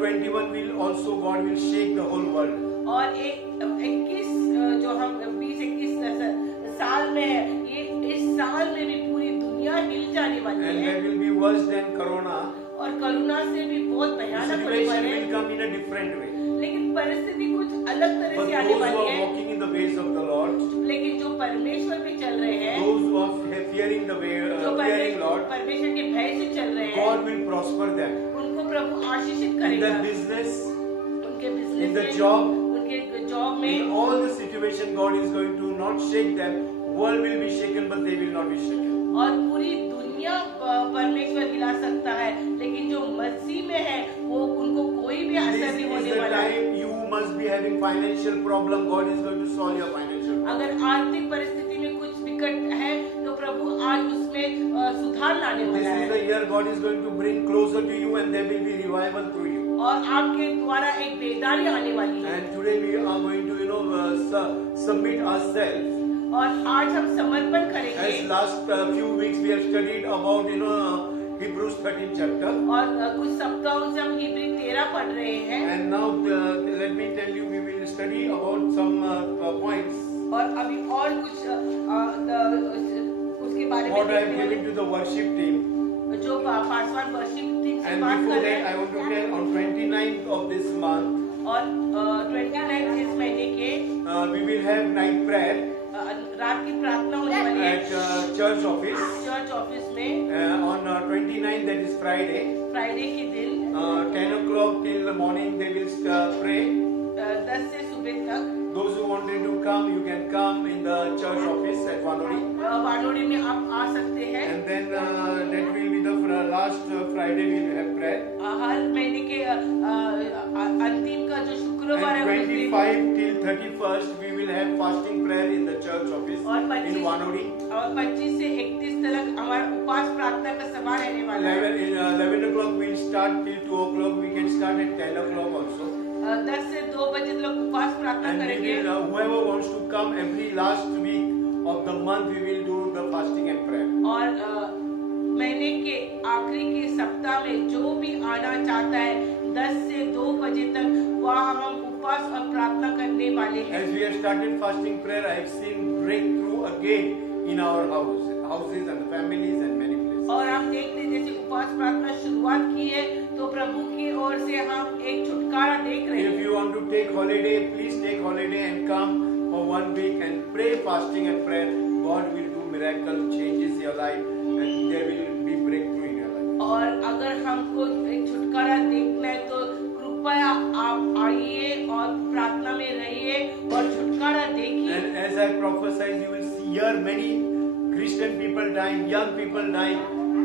2021 will also God will shake the whole world. और 21 जो हम 20-21 साल में है, ये इस साल में भी पूरी दुनिया हिल जाने वाली And है that will be worse than Corona. और कोरोना से भी बहुत The भयानक होने situation वाले will हैं, come in a different way. लेकिन परिस्थिति कुछ अलग तरह But से those आने who वाली are है। walking in the ways of the Lord, लेकिन जो परमेश्वर पे चल रहे हैं, those who are fearing the way, जो fearing Lord, परमेश्वर के भय से चल रहे हैं, God will prosper them. उनको प्रभु आशीषित In करेगा। the business, उनके in बिजनेस the में, job, उनके जॉब in में, all the situation, God is going to not shake them. World will be shaken, but they will not be shaken. और पूरी दुनिया परमेश्वर हिला सकता है, लेकिन जो मसीह में है वो उनको कोई भी This असर नहीं is होने the वाला। time you must be having financial problem. God is going to solve your financial problem. अगर आर्थिक परिस्थिति में कुछ विकट है तो प्रभु आज उसमें सुधार लाने This वाला is है the year God is going to bring closer to you, and there will be revival through you. और आपके द्वारा एक बेदारी आने वाली है। And today we are going to, submit ourselves. और आज हम समर्पण As करेंगे last few weeks we have studied about, Hebrews 13 chapter. और कुछ सप्ताहों से हम इब्री 13 पढ़ रहे हैं And now let me tell you, we will study about some points. और अभी और कुछ उसके बारे में What I am देखने giving to the worship team. वाले जो पासवान वर्शिप टीम से And बात before कर रहे that, I हैं want to tell on 29th of this month, और 29 इस महीने के we will have night prayer रात की प्रार्थना होने वाली है at church office. Church office में On 29th, that is Friday, Friday के दिन 10 o'clock till the morning, they will pray. 10 से सुबह तक Those who wanted to come, you can come in the church office at Vanori. वानोड़ी में आप आ सकते हैं। And then that will be the last Friday we will have prayer. हर महीने के अंतिम का जो शुक्रवार है And उस दिन 25 till 31st, we will have fasting prayer in the church office और in 25 Vanori. और 25 से 31 तक हमारा उपवास प्रार्थना का सभा रहने वाला है। 11 o'clock we will start till 2 o'clock. We can start at 10 o'clock also. 10 से 2 बजे तक उपवास प्रार्थना And we करेंगे will, whoever wants to come every last week of the month, we will do the fasting and prayer. और महीने के आखिरी के सप्ताह में जो भी आना चाहता है 10 से 2 बजे तक वहाँ हम उपवास और प्रार्थना करने वाले हैं। As we have started fasting prayer, I have seen breakthrough again in our houses and the families and many places. और आप देखते हैं जैसे उपवास प्रार्थना शुरुआत की है तो प्रभु की ओर से हम एक छुटकारा देख रहे If हैं। you want to take holiday, please take holiday and come for 1 week and pray fasting and prayer. God will do miracle changes your life, and there will be breakthrough in your life. और अगर हमको एक छुटकारा देखना है तो कृपया आप आइए और प्रार्थना में रहिए और छुटकारा देखिए। And as I prophesied, you will see here many Christian people dying, young people dying.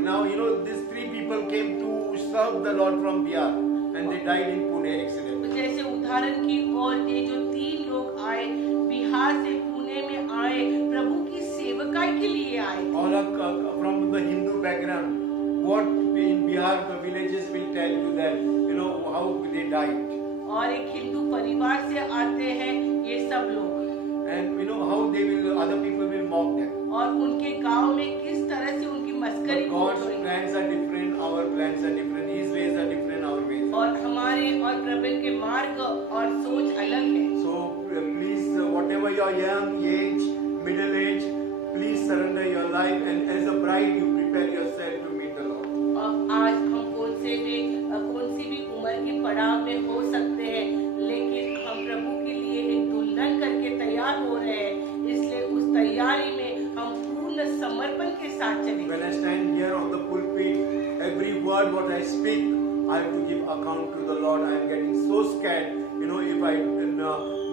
Now these 3 people came to serve the Lord from Bihar, and they died in Pune accident. जैसे उदाहरण की ओर ये जो 3 लोग आए बिहार से पुणे में आए प्रभु की सेवकाई के लिए आए। All are from the Hindu background. What in Bihar the villages will tell you that how they died, और एक हिंदू परिवार से आते हैं ये सब लोग and how they will other people will mock them. और उनके गांव में किस तरह से उनकी मस्करी But हो God's रही है। plans are different, our plans are different, His ways are different, our ways. और हमारे और प्रभु के मार्ग और सोच अलग है। So please, whatever your young age, middle age, please surrender your life, and as a bride, you prepare yourself to meet the Lord. अब आज हम कौन सी भी उम्र के पड़ाव में हो सकते हैं, लेकिन हम प्रभु के लिए एक दुल्हन करके तैयार हो रहे हैं, इसलिए उस तैयारी में हम पूर्ण समर्पण के साथ चलेंगे। When I stand here on the pulpit, every word what I speak, I have to give account to the Lord. I am getting so scared. If I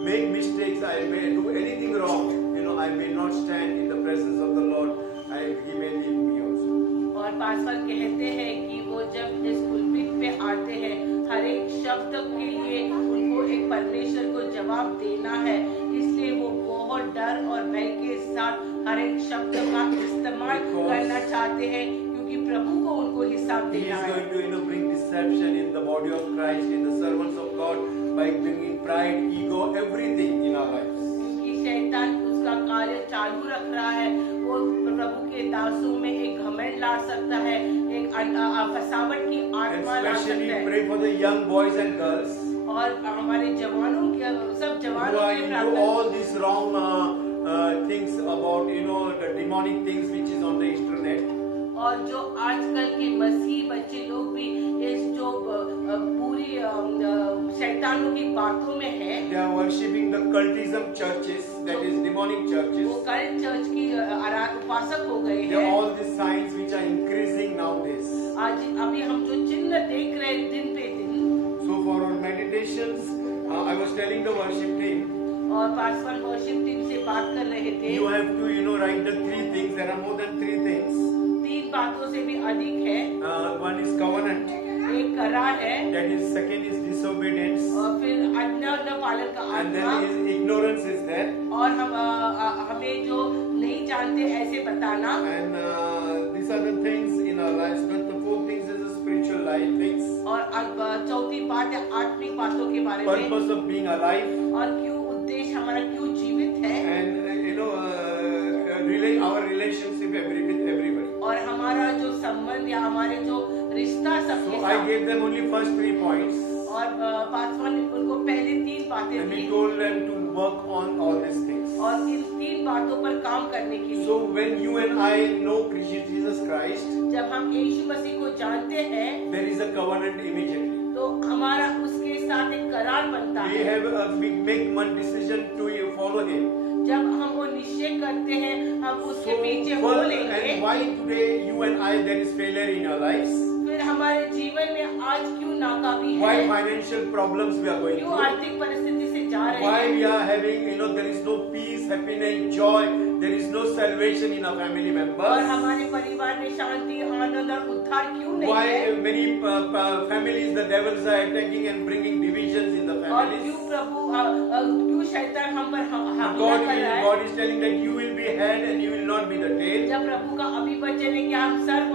make mistakes, I may do anything wrong. I may not stand in the presence of the Lord. He may leave me also. और पासवान कहते हैं कि वो जब इस pulpit पे आते हैं हर एक शब्द के लिए उनको एक परमेश्वर को जवाब देना है, इसलिए वो बहुत डर और भय के साथ हर एक शब्द का इस्तेमाल करना चाहते हैं क्योंकि प्रभु को उनको हिसाब He देना is है। going to bring deception in the body of Christ, in the servants of God, by bringing pride, ego, everything in our lives. क्योंकि शैतान उसका कार्य चालू रख रहा है, वो प्रभु के दासों में एक घमंड ला सकता है, एक फसावट की And आत्मा ला सकता especially है। pray for the young boys and girls और हमारे जवानों के सब who जवानों are के लिए into प्रार्थना all these wrong things about, the demonic things which is on the internet. और जो आजकल के मसीह बच्चे लोग भी इस जो पूरी शैतानों की बातों में है, They are worshipping the cultism churches, that is demonic वो churches. कल्ट चर्च की उपासक हो गए They are हैं। all these signs which are increasing nowadays. आज अभी हम जो चिन्ह देख रहे हैं दिन पे दिन, So for our meditations, I was telling the worship team, और पासवान वर्शिप टीम से बात कर रहे थे, you have to, write the 3 things. There are more than 3 things. 3 बातों से भी अधिक है। One is covenant. एक करार है, That is, second is disobedience. और फिर आज्ञा न पालन का And आत्मा, then is ignorance is there. और हमें जो नहीं जानते ऐसे बताना। And these are the things in our lives. But the 4th things is the spiritual life things. और अब चौथी बात है आत्मिक बातों के बारे में, Purpose of being alive. और क्यों उद्देश्य हमारा क्यों जीवित है, And our relationship with everybody. और हमारा जो संबंध या हमारे जो रिश्ता सबके So I साथ। gave them only first 3 points. और पासवान ने उनको पहले 3 बातें And we the, told them to work on all these things. और इन 3 बातों पर काम करने के लिए। So when you and I know Jesus Christ, जब हम यीशु मसीह को जानते हैं, there is a covenant immediately. तो हमारा उसके साथ एक करार बनता We है। we make one decision to follow Him. जब हम वो निश्चय करते हैं, हम उसके So पीछे हो first, लेंगे। and why today you and I there is failure in our lives? फिर हमारे जीवन में आज क्यों नाकामी Why है, financial problems we are going क्यों through? आर्थिक परिस्थिति से जा रहे Why हैं, we are having, there is no peace, happiness, joy, there is no salvation in our family और members. हमारे परिवार में शांति, आनंद और उद्धार क्यों नहीं Why है, many families the devils are attacking and bringing divisions in the और families? क्यों प्रभु क्यों शैतान हम पर हमला God, कर रहा है। God is telling that you will be head and you will not be the tail. जब प्रभु का अभिवचन है कि हम सर्व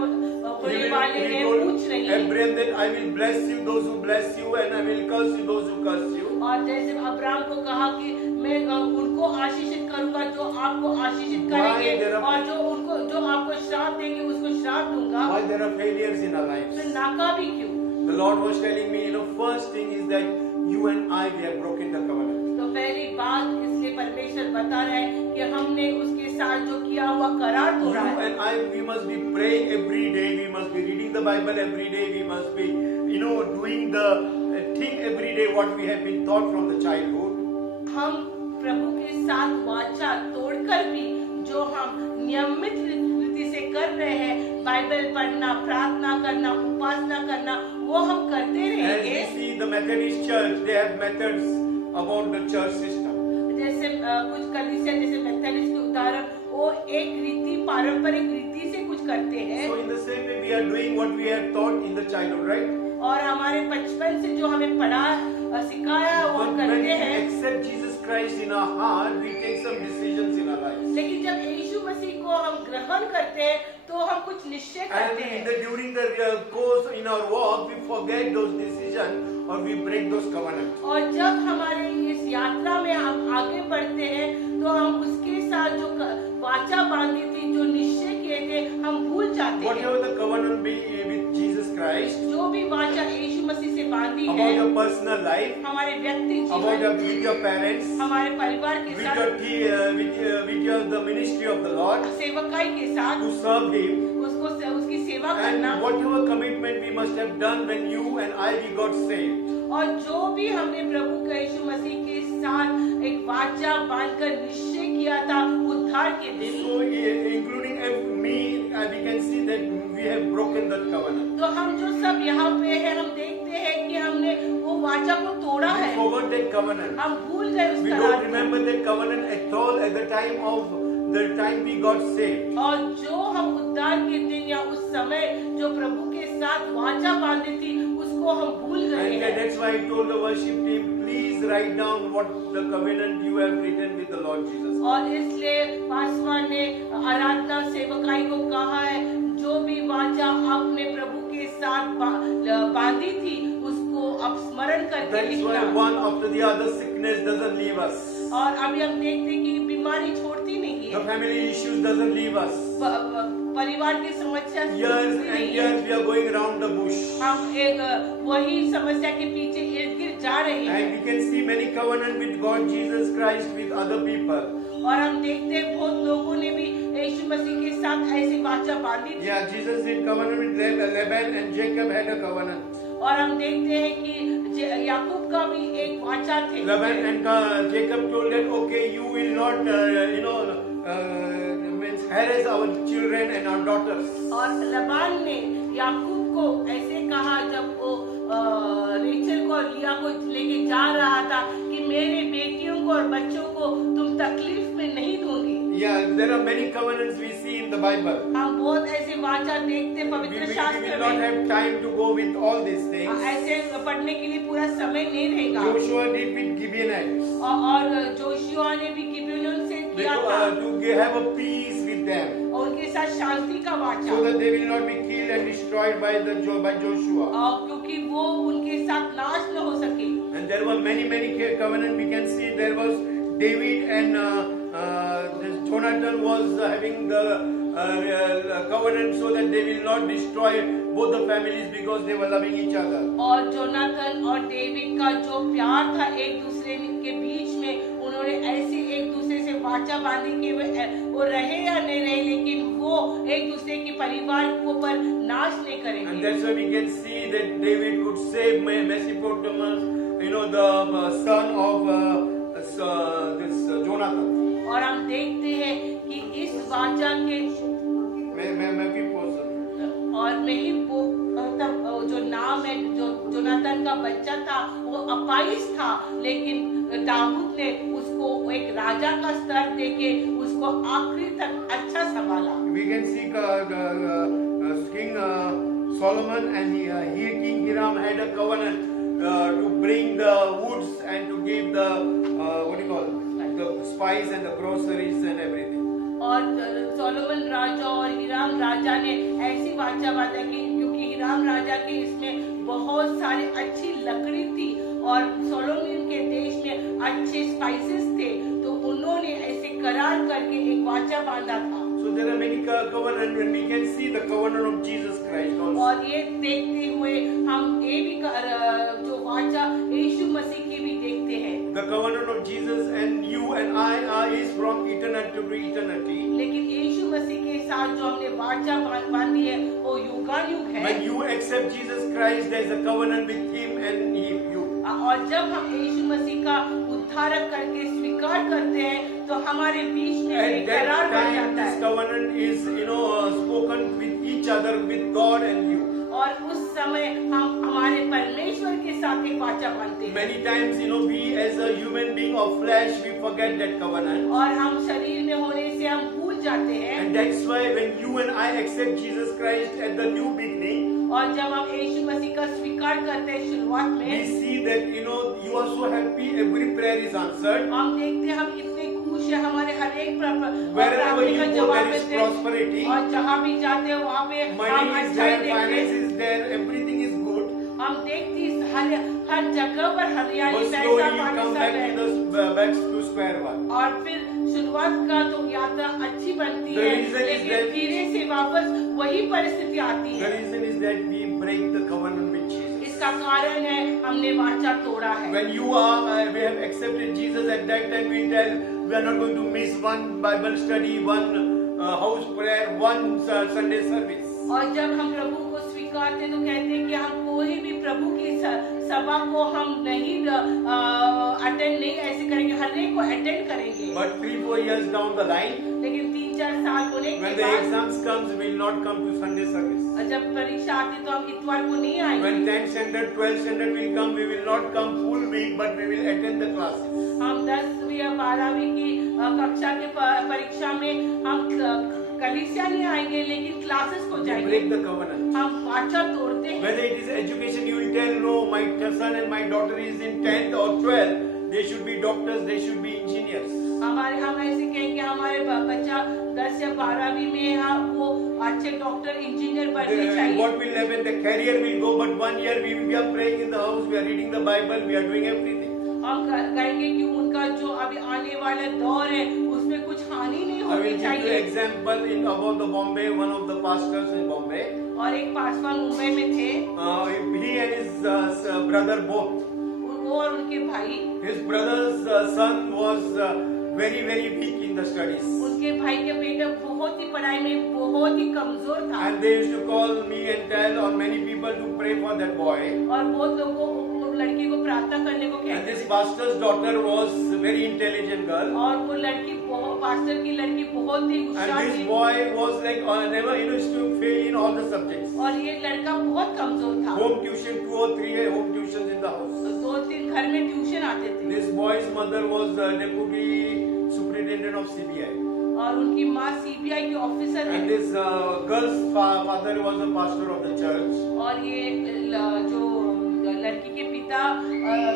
होने वाले He हैं, told पूछ नहीं। Abraham that I will bless you those who bless you and I will curse you those who curse you. और जैसे अब्राहम को कहा कि मैं उनको आशीषित करूंगा जो आपको आशीषित करेंगे, Why there are- और जो आपको श्राप देंगे उसको श्राप दूंगा। Why there are failures in our lives? फिर नाकामी क्यों? The Lord was telling me, first thing is that you and I, we have broken the covenant. तो पहली बात इसलिए परमेश्वर बता रहा है कि हमने उसके साथ जो किया हुआ करार You तोड़ा है। and I, we must be praying every day, we must be reading the Bible every day, we must be, doing the thing every day what we have been taught from the childhood. हम प्रभु के साथ वाचा तोड़कर भी जो हम नियमित रीति से कर रहे हैं, बाइबल पढ़ना, प्रार्थना करना, उपासना करना, वो हम करते As we रहेंगे। see the Methodist church, they have methods about the church system. जैसे कुछ कलीसिया जैसे मेथडिस्ट के उदाहरण, वो एक रीति पारंपरिक रीति से कुछ करते हैं, So in the same way, we are doing what we have taught in the childhood, right? और हमारे बचपन से जो हमें पढ़ा सिखाया वो But when करते we हैं। accept Jesus Christ in our heart, we take some decisions in our lives. लेकिन जब यीशु मसीह को हम ग्रहण करते हैं तो हम कुछ निश्चय And करते हैं, during the course in our walk, we forget those decisions or we break those covenants. और जब हमारे इस यात्रा में हम आगे बढ़ते हैं तो हम उसके साथ जो वाचा बांधी थी, जो निश्चय किए थे, हम भूल जाते हैं। Whatever the covenant be with Jesus Christ, जो भी वाचा यीशु मसीह से बांधी about है, your personal life, हमारे व्यक्ति about जीवन, with your parents, हमारे परिवार के with साथ, the ministry of the Lord, सेवकाई के साथ, to serve Him, उसकी सेवा करना, and whatever commitment we must have done when you and I we got saved. और जो भी हमने प्रभु के यीशु मसीह के साथ एक वाचा बांधकर निश्चय किया था उद्धार के दिन, So, including me, we can see that we have broken that covenant. तो हम जो सब यहाँ पे हैं, हम देखते हैं कि हमने वो वाचा को तोड़ा We है, forgot that covenant. हम भूल गए उस We करार don't को। remember that covenant at all at the time we got saved. और जो हम उद्धार के दिन या उस समय जो प्रभु के साथ वाचा बांधी थी उसको हम भूल गए And हैं। that's why I told the worship team, please write down what the covenant you have written with the Lord Jesus. और इसलिए पासवान ने आराधना सेवकाई को कहा है, जो भी वाचा आपने प्रभु के साथ बांधी थी उसको अब स्मरण करके That is why लिखना। one after the other sickness doesn't leave us. और अभी हम देखते हैं कि बीमारी छोड़ती नहीं The है, family issues doesn't leave us. परिवार की समस्या Years दूसरी and नहीं है। years we are going around the bush. हम एक वही समस्या के पीछे इर्द गिर्द जा रहे हैं And we can see many covenant with God Jesus Christ with other people. और हम देखते हैं बहुत लोगों ने भी यीशु मसीह के साथ ऐसी वाचा बांधी थी। Yeah, Jesus did covenant with Laban and Jacob had a covenant. और हम देखते हैं कि याकूब का भी एक वाचा थे। Laban and Jacob told that, okay, you will not, means harass our children and our daughters. और लबान ने याकूब को ऐसे कहा जब वो रेचल को और लिया को लेके जा रहा था कि मेरे बेटियों को और बच्चों को तुम तकलीफ में नहीं दोगे। Yeah, there are many covenants we see in the Bible. हम बहुत ऐसे वाचा देखते We पवित्र will शास्त्र not में। have time to go with all these things. ऐसे पढ़ने के लिए पूरा समय नहीं रहेगा। Joshua did with Gibeonites. और जोशुआ ने भी गिबेयोन से किया था To have a peace with them. और उनके साथ शांति का वाचा। So that they will not be killed and destroyed by Joshua. क्योंकि वो उनके साथ नाश न हो सके। And there were many covenant we can see. There was David and this Jonathan was having the covenant so that they will not destroy both the families because they were loving each other. और Jonathan और David का जो प्यार था एक दूसरे के बीच में, उन्होंने ऐसे एक दूसरे से वाचा बांधी कि वो रहे या नहीं रहे, लेकिन वो एक दूसरे के परिवार को पर नाश नहीं And करेंगे। that's why we can see that David could save Mesopotamius, the son of this Jonathan. और हम देखते हैं कि इस वाचा के और में ही वो तब जो नाम है जो जोनाथन का बच्चा था वो अपाइस था, लेकिन दाऊद ने उसको एक राजा का स्तर देके उसको आखिरी तक अच्छा संभाला। We can see King Solomon and King Hiram had a covenant to bring the woods and to give the the spice and the groceries and everything. और सोलोमन राजा और हिराम राजा ने ऐसी वाचा बांधा कि क्योंकि हिराम राजा के इसमें बहुत सारी अच्छी लकड़ी थी और सोलोमन के देश में अच्छे स्पाइसेस थे, तो उन्होंने ऐसे करार करके एक वाचा बांधा था। So there are many covenants and we can see the covenant of Jesus Christ also. और ये देखते हुए हम ये भी जो वाचा यीशु मसीह की भी देखते हैं। The covenant of Jesus and you and I is from eternity to eternity. लेकिन यीशु मसीह के साथ जो हमने वाचा बांधी है वो युगानुग है। When you accept Jesus Christ, there is a covenant with Him and you. और जब हम यीशु मसीह का उद्धारक करके स्वीकार करते हैं तो हमारे बीच में At एक that करार बन time, जाता this है covenant is spoken with each other, with God and you. और उस समय हम हमारे परमेश्वर के साथ एक वाचा बांधते हैं। Many times, we as a human being of flesh, we forget that covenant. और हम शरीर में होने से हम भूल जाते हैं। And that's why when you and I accept Jesus Christ at the new beginning, और जब हम यीशु मसीह का स्वीकार करते हैं शुरुआत we में, see that you are so happy, every prayer is answered. हम देखते हैं हम कितने खुश है, हमारे हर एक Wherever प्रार्थना you का go, जवाब there is देते हैं। prosperity. और जहाँ भी जाते हैं वहाँ पे हम Money is अच्छाई there, देखते finance हैं। is there, everything is good. हम देखते हैं हर जगह पर हरियाली, But पैसा, slowly you पानी come सब back है। back to square one. और फिर शुरुआत का तो यात्रा अच्छी बनती The है, reason is लेकिन that- धीरे से वापस वही परिस्थिति आती The है। reason is that we break the covenant with Jesus. इसका कारण है हमने वाचा तोड़ा है। When we have accepted Jesus at that time, we are not going to miss one Bible study, one house prayer, one Sunday service. और जब हम प्रभु को स्वीकारते हैं तो कहते हैं कि हम कोई भी प्रभु की सभा को हम नहीं अटेंड नहीं ऐसे करेंगे, हर एक को अटेंड करेंगे। But 3-4 years down the line, लेकिन 3-4 साल होने when के the बाद exams comes, we will not come to Sunday service. जब परीक्षा आती तो हम इतवार को नहीं आएंगे। When 10th standard, 12th standard will come, we will not come full week, but we will attend the classes. हम 10वीं या 12वीं की कक्षा के परीक्षा में हम कलीसिया नहीं आएंगे, लेकिन क्लासेस को We जाएंगे। break the covenant. हम वाचा तोड़ते हैं। Whether it is education, you will tell, no, my son and my daughter is in 10th or 12th, they should be doctors, they should be engineers. हम ऐसे कहेंगे हमारे बच्चा 10 या 12वीं में वो अच्छे डॉक्टर इंजीनियर बनने चाहिए। What will happen? The career will go, but 1 year we are praying in the house, we are reading the Bible, we are doing everything. हम कहेंगे कि उनका जो अभी आने वाला दौर है उसमें कुछ हानि नहीं I होनी will give you चाहिए। example in about the Bombay, one of the pastors in Bombay. और एक पासवान मुंबई में थे, He and his brother both. वो और उनके भाई, His brother's son was very weak in the studies. उनके भाई के बेटा बहुत ही पढ़ाई में बहुत ही कमजोर था। And they used to call me and tell or many people to pray for that boy. और बहुत लोगों को लड़की को प्रार्थना करने को And कहते this थे। pastor's daughter was a very intelligent girl. और वो लड़की पास्टर की लड़की बहुत ही And होशियार this थी। boy was like never used to fail in all the subjects. और ये लड़का बहुत कमजोर था। Home tuition, 2 or 3 home tuitions in the house. 2-3 घर में ट्यूशन आते थे। This boy's mother was deputy superintendent of CBI. और उनकी माँ सीबीआई की ऑफिसर And है। this girl's father was a pastor of the church. और ये जो लड़की के पिता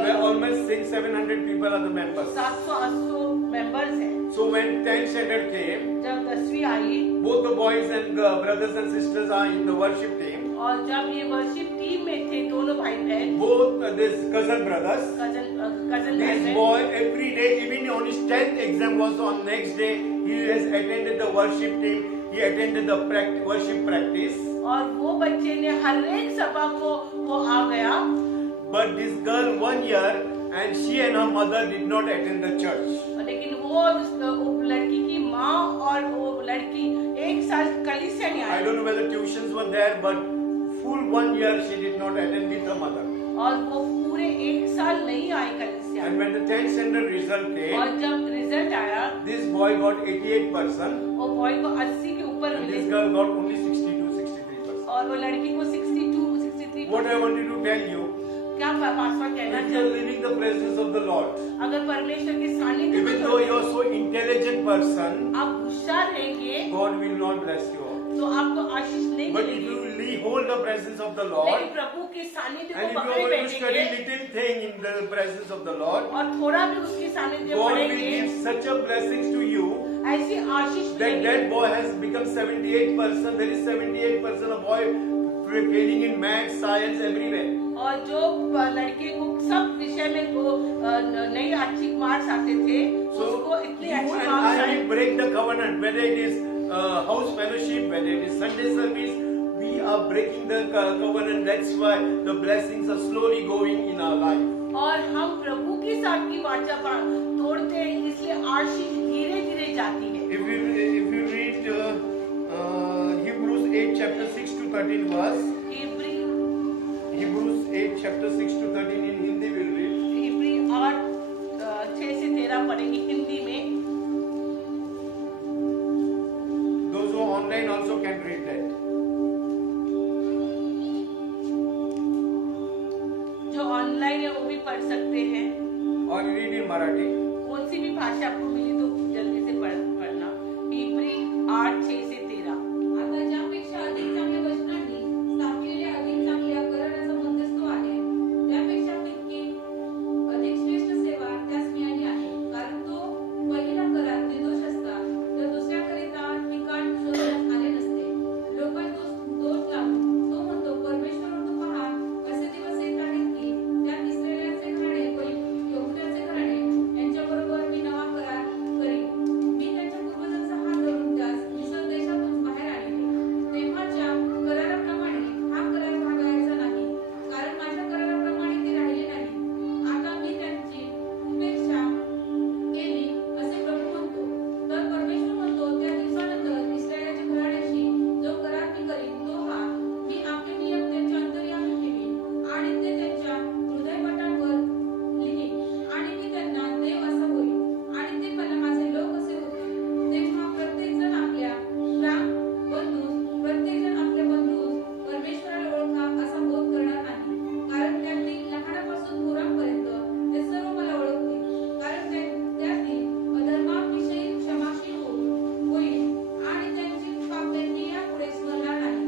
Where almost 600-700 people are the members. 700-800 members हैं। So when 10th standard came, जब 10वीं आई both the boys and brothers and sisters are in the worship team. और जब ये वर्शिप टीम में थे दोनों भाई बहन, Both this cousin brothers. Cousin This बहन, boy every day, even on his 10th exam was on next day, he has attended the worship team. He attended the worship practice. और वो बच्चे ने हर एक सभा को वो आ गया। But this girl 1 year and she and her mother did not attend the church. लेकिन वो लड़की की माँ और वो लड़की एक साल कलीसिया नहीं I I. don't know whether tuitions were there, but full 1 year she did not attend with her mother. और वो पूरे एक साल नहीं आए कलीसिया। And when the 10th standard result और came, जब रिजल्ट आया, this boy got 88%. वो बॉय को 80 के ऊपर And मिले this girl got only 62-63%. और वो लड़की को 62-63। What I wanted to tell you, क्या पासवान कहना if you are चाहिए? living the presence of the Lord, अगर परमेश्वर के सानिध्य में even though you are so intelligent person, आप होशियार रहेंगे God will not bless you all. तो आपको आशीष नहीं But if मिलेगी। you hold the presence of the लेकिन Lord, प्रभु के सानिध्य and को if you पकड़े are going to study बैठेंगे little thing in the presence of the Lord, और थोड़ा भी उसके सानिध्य God will पढ़ेंगे, give such a blessings to you ऐसी आशीष that मिलेगी। that boy has become 78%. There is 78% of boy failing in math, science, everywhere. और जो लड़के को सब विषय में वो नई अच्छी मार्क्स आते थे, So उसको इतने you अच्छे and मार्क्स I आए। will break the covenant, whether it is house fellowship, whether it is Sunday service. We are breaking the covenant. That's why the blessings are slowly going in our life. और हम प्रभु के साथ की वाचा तोड़ते हैं, इसलिए आशीष धीरे धीरे जाती है। If you read Hebrews 8 chapter 6 to 13 verse, every Hebrews 8 chapter 6 to 13 in Hindi will read. 8:6-13 पढ़ेंगे हिंदी में। Those who are online also can read that. जो ऑनलाइन है वो भी पढ़ सकते हैं। Or read in Marathi. कौन सी भी भाषा आपको मिली तो जल्दी से पढ़ना। इब्री 8:6-13। आता ज्यापेक्षा अधिक चांगल्या वचनांनी स्थापिलेल्या अधिक चांगल्या कराराचा मध्यस्थ आहे, त्यापेक्षा तितकी अधिक श्रेष्ठ सेवा त्यास मिळाली आहे. कारण तो पहिला करार निर्दोष असता तर दुसऱ्याकरिता ठिकाण शोधण्यात आले नसते. लोकांना दोष लावून तो म्हणतो, परमेश्वरानं पहा, असे दिवस येत आहेत की त्यात इस्रायलाचे घराणे व यहूदाचे घराणे यांच्याबरोबर मी नवा करार करीन. मी त्यांच्या पूर्वजांचा हात धरून त्यास मिस्र देशातून बाहेर आणले. तेव्हाच्या कराराप्रमाणे हा करार भागायचा नाही, कारण माझ्या कराराप्रमाणे ते राहिले नाही. आता मी त्यांची उपेक्षा केली असे प्रभू म्हणतो. तर परमेश्वर म्हणतो, त्या दिवसानंतर इस्रायलाच्या घराण्याशी जो करार मी करीन तो हा, मी आपले नियम त्यांच्या अंतर्यामी ठेवीन आणि ते त्यांच्या हृदयपटावर लिहीन आणि मी त्यांना देव असा होईल आणि ते मला माझे लोक असे होतील. तेव्हा प्रत्येकजण आपल्या बंधूस परमेश्वराला ओळखा असा बोध करणार नाही, कारण त्यांनी लहानापासून थोरांपर्यंत ते सर्व मला ओळखतील. कारण त्यातील अधर्माविषयी क्षमाशील होईल आणि त्यांची पापे मी यापुढे स्मरणार नाही.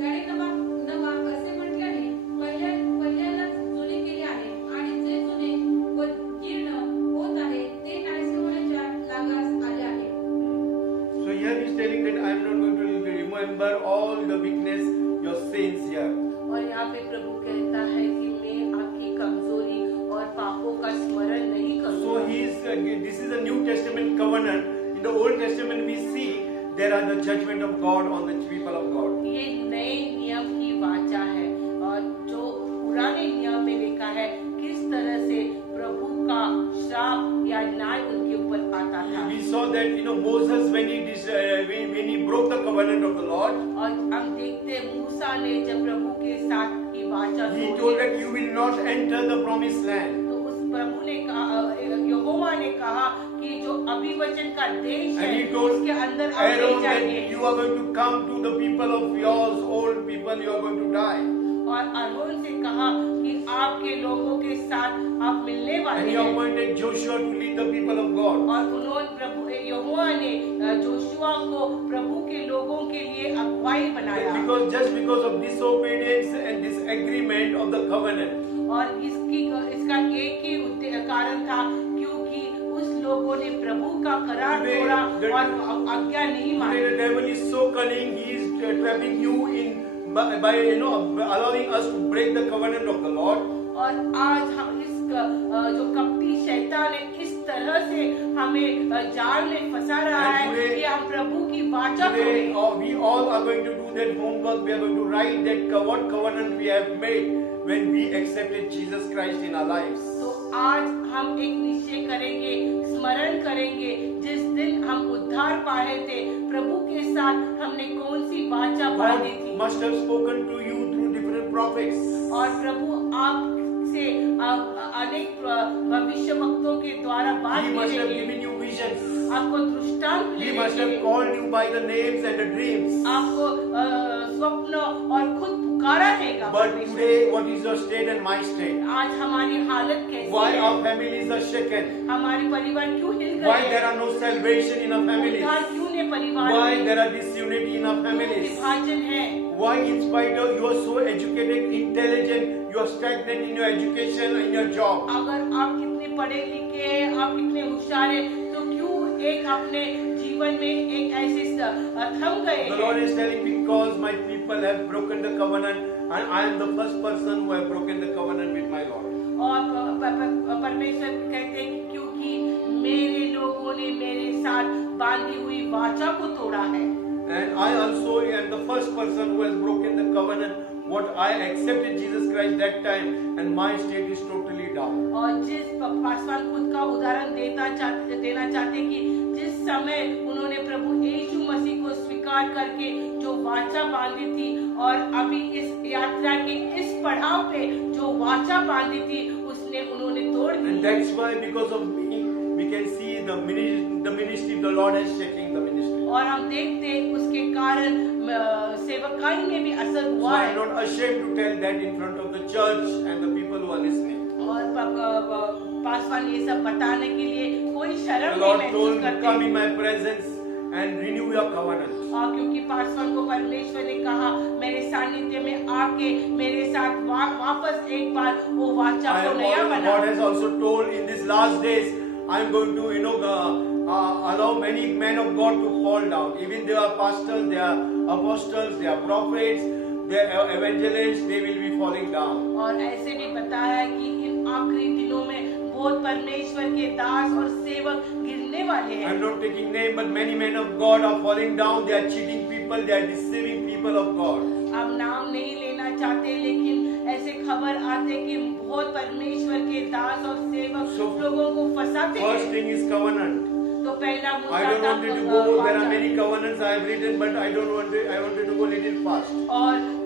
त्याने नवा असे म्हटल्याने पहिल्यालाच जुने केले आहे आणि जे जुने व जीर्ण होत आहे ते नाहीसे होण्याच्या लागास आले आहे. So here he is telling that I am not going to remember all the weakness, your sins here. और यहाँ पे प्रभु कहता है कि मैं आपकी कमजोरी और पापों का स्मरण नहीं So करूँगा। he is. This is a New Testament covenant. in the Old Testament we see there are the judgment of God on the people of God. ये नए नियम की वाचा है और जो पुराने नियम में लिखा है किस तरह से प्रभु का श्राप या न्याय उनके ऊपर आता था। We saw that Moses when he broke the covenant of the Lord, और हम देखते हैं मूसा ने जब प्रभु के साथ की वाचा he तोड़ी, told that you will not enter the promised land. तो उस प्रभु ने कहा, यहोवा ने कहा कि जो अभिवचन का देश है And he told उसके अंदर आप Aaron नहीं that जाएंगे। you are going to come to the people of yours, old people, you are going to die. और आरोन से कहा कि आपके लोगों के साथ आप मिलने And वाले he हैं। appointed Joshua to lead the people of God. और उन्होंने प्रभु यहोवा ने जोशुआ को प्रभु के लोगों के लिए अगुवाई बनाया। Because of disobedience and disagreement of the covenant. और इसका एक ही कारण था क्योंकि उस लोगों ने प्रभु का करार तोड़ा और आज्ञा नहीं मानी। The devil is so cunning, he is trapping you in by allowing us to break the covenant of the Lord. और आज हम इस जो कपटी शैतान है इस तरह से हमें जाल में फंसा रहा है कि हम प्रभु की वाचा Today, तोड़ें। we all are going to do that homework. We are going to write that what covenant we have made when we accepted Jesus Christ in our lives. तो आज हम एक निश्चय करेंगे, स्मरण करेंगे जिस दिन हम उद्धार पाए थे, प्रभु के साथ हमने कौन सी वाचा बांधी God थी। must have spoken to you through different prophets. और प्रभु आपसे अनेक भविष्य वक्तों के द्वारा बात He must have करेंगे, given you visions. आपको दृष्टांत He must have मिलेंगे, called you by the names and the dreams. आपको स्वप्न और खुद पुकारा है। But today, what is your state and my state? आज हमारी हालत कैसी Why है? our families are shaken? हमारे परिवार क्यों हिल गए? Why there are no salvation in our families? उद्धार क्यों नहीं परिवार Why में? there are disunity in our क्यों families? विभाजन है? Why, in spite of you are so educated, intelligent, you are stagnant in your education and your job? अगर आप कितने पढ़े लिखे, आप कितने होशियार हैं, तो क्यों एक अपने जीवन में एक ऐसे थम गए The हैं? Lord is telling because my people have broken the covenant, and I am the first person who have broken the covenant with my Lord. और परमेश्वर कहते हैं कि क्योंकि मेरे लोगों ने मेरे साथ बांधी हुई वाचा को तोड़ा है। And I also am the first person who has broken the covenant. What I accepted Jesus Christ that time, and my state is totally down. और जिस पासवान खुद का उदाहरण देना चाहते कि जिस समय उन्होंने प्रभु यीशु मसीह को स्वीकार करके जो वाचा बांधी थी और अभी इस यात्रा के इस पड़ाव पे जो वाचा बांधी थी उसने उन्होंने तोड़ दी। And that's why, because of me, we can see the ministry, the Lord is shaking the ministry. और हम देखते हैं उसके कारण सेवकाई में भी असर So हुआ I है। am not ashamed to tell that in front of the church and the people who are listening. और पासवान ये सब बताने के लिए कोई The शर्म नहीं Lord महसूस told me, come in करते। my presence and renew your covenant. और क्योंकि पासवान को परमेश्वर ने कहा मेरे सानिध्य में आके मेरे साथ वापस एक बार वो वाचा को नया बना। God has also told in these last days, I am going to allow many men of God to fall down. Even they are pastors, they are apostles, they are prophets, they are evangelists, they will be falling down. और ऐसे भी बताया कि इन आखिरी दिनों में बहुत परमेश्वर के दास और सेवक गिरने वाले I हैं। am not taking name, but many men of God are falling down. They are cheating people, they are deceiving people of God. अब नाम नहीं लेना चाहते लेकिन ऐसे खबर आते कि बहुत परमेश्वर के दास और सेवक लोगों को फंसाते First हैं। thing is covenant. तो पहला I मुद्दा don't था want to go. There are वाचा। many covenants I have written, but I wanted to go little fast. और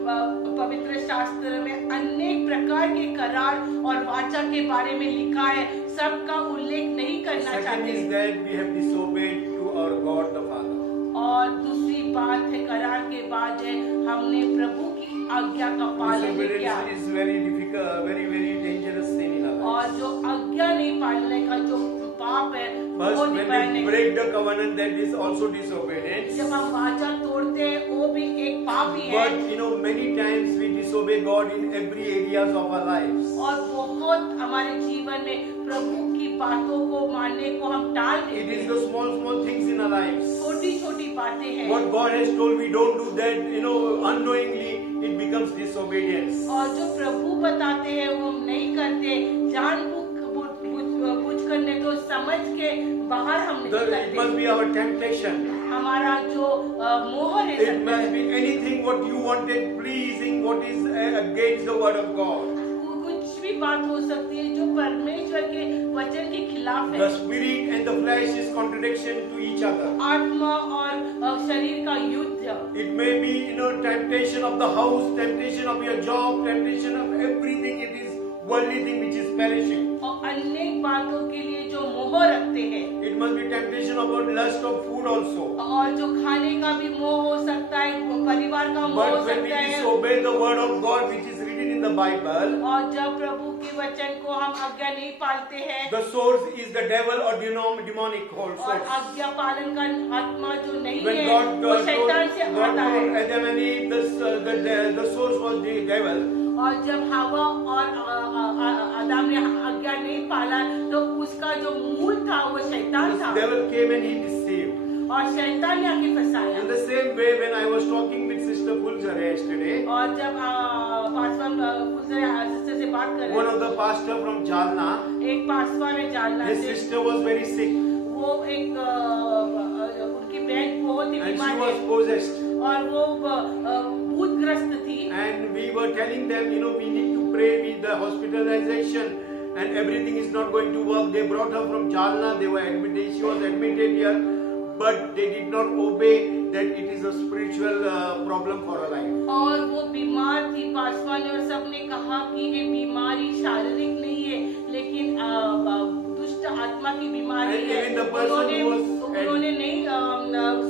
पवित्र शास्त्र में अनेक प्रकार के करार और वाचा के बारे में लिखा है, सबका उल्लेख नहीं करना Second चाहते। is that we have disobeyed to our God the Father. और दूसरी बात है करार के बाद है हमने प्रभु की आज्ञा का पालन नहीं किया। Disobedience is very difficult, very dangerous sin in our life. और जो आज्ञा नहीं पालने का जो पाप है First, वो नहीं when we पालने। break the covenant, that is also disobedience. जब हम वाचा तोड़ते हैं वो भी एक पाप ही है। But many times we disobey God in every areas of our lives. और बहुत हमारे जीवन में प्रभु की बातों को मानने को हम टाल It देते is हैं। the small things in our lives. छोटी छोटी बातें हैं। What God has told we don't do that, unknowingly it becomes disobedience. और जो प्रभु बताते हैं वो हम नहीं करते, जान बुझ कर ने तो समझ के बाहर हम नहीं It must करते। be our temptation. हमारा जो मोह रह It सकता must है, be anything what you wanted pleasing, what is against the word of God. कुछ भी बात हो सकती है जो परमेश्वर के वचन के खिलाफ The है। spirit and the flesh is contradiction to each other. आत्मा और शरीर का युद्ध, It may be, temptation of the house, temptation of your job, temptation of everything. It is worldly thing which is perishing. और अनेक बातों के लिए जो मोह रखते हैं, It must be temptation about lust of food also. और जो खाने का भी मोह हो सकता है, परिवार का मोह हो But when we सकता है। disobey the word of God which is written in the Bible, और जब प्रभु के वचन को हम आज्ञा नहीं पालते हैं, the source is the devil or demonic और source. आज्ञा पालन का आत्मा जो नहीं When है God वो शैतान से God आता told है। Adam and Eve, the source was the devil. और जब हवा और आदम ने आज्ञा नहीं पाला तो उसका जो मूल था वो शैतान The था, devil came and he deceived. और शैतान ने आके फंसाया। In the same way, when I was talking with Sister Pulzare yesterday, और जब पासवान सिस्टर से बात कर one रहे of the pastor from Jalna, एक पासवान ने जानना his से sister was very sick वो एक उनकी बहन बहुत ही and she बीमार was है possessed. और वो भूतग्रस्त थी। And we were telling them, we need to pray with the hospitalization and everything is not going to work. They brought her from Jalna, they were admitted, she was admitted here, but they did not obey that it is a spiritual problem for her life. और वो बीमार थी, पासवान और सबने कहा कि ये बीमारी शारीरिक नहीं है लेकिन दुष्ट आत्मा की बीमारी And है। even the person who was उन्होंने नहीं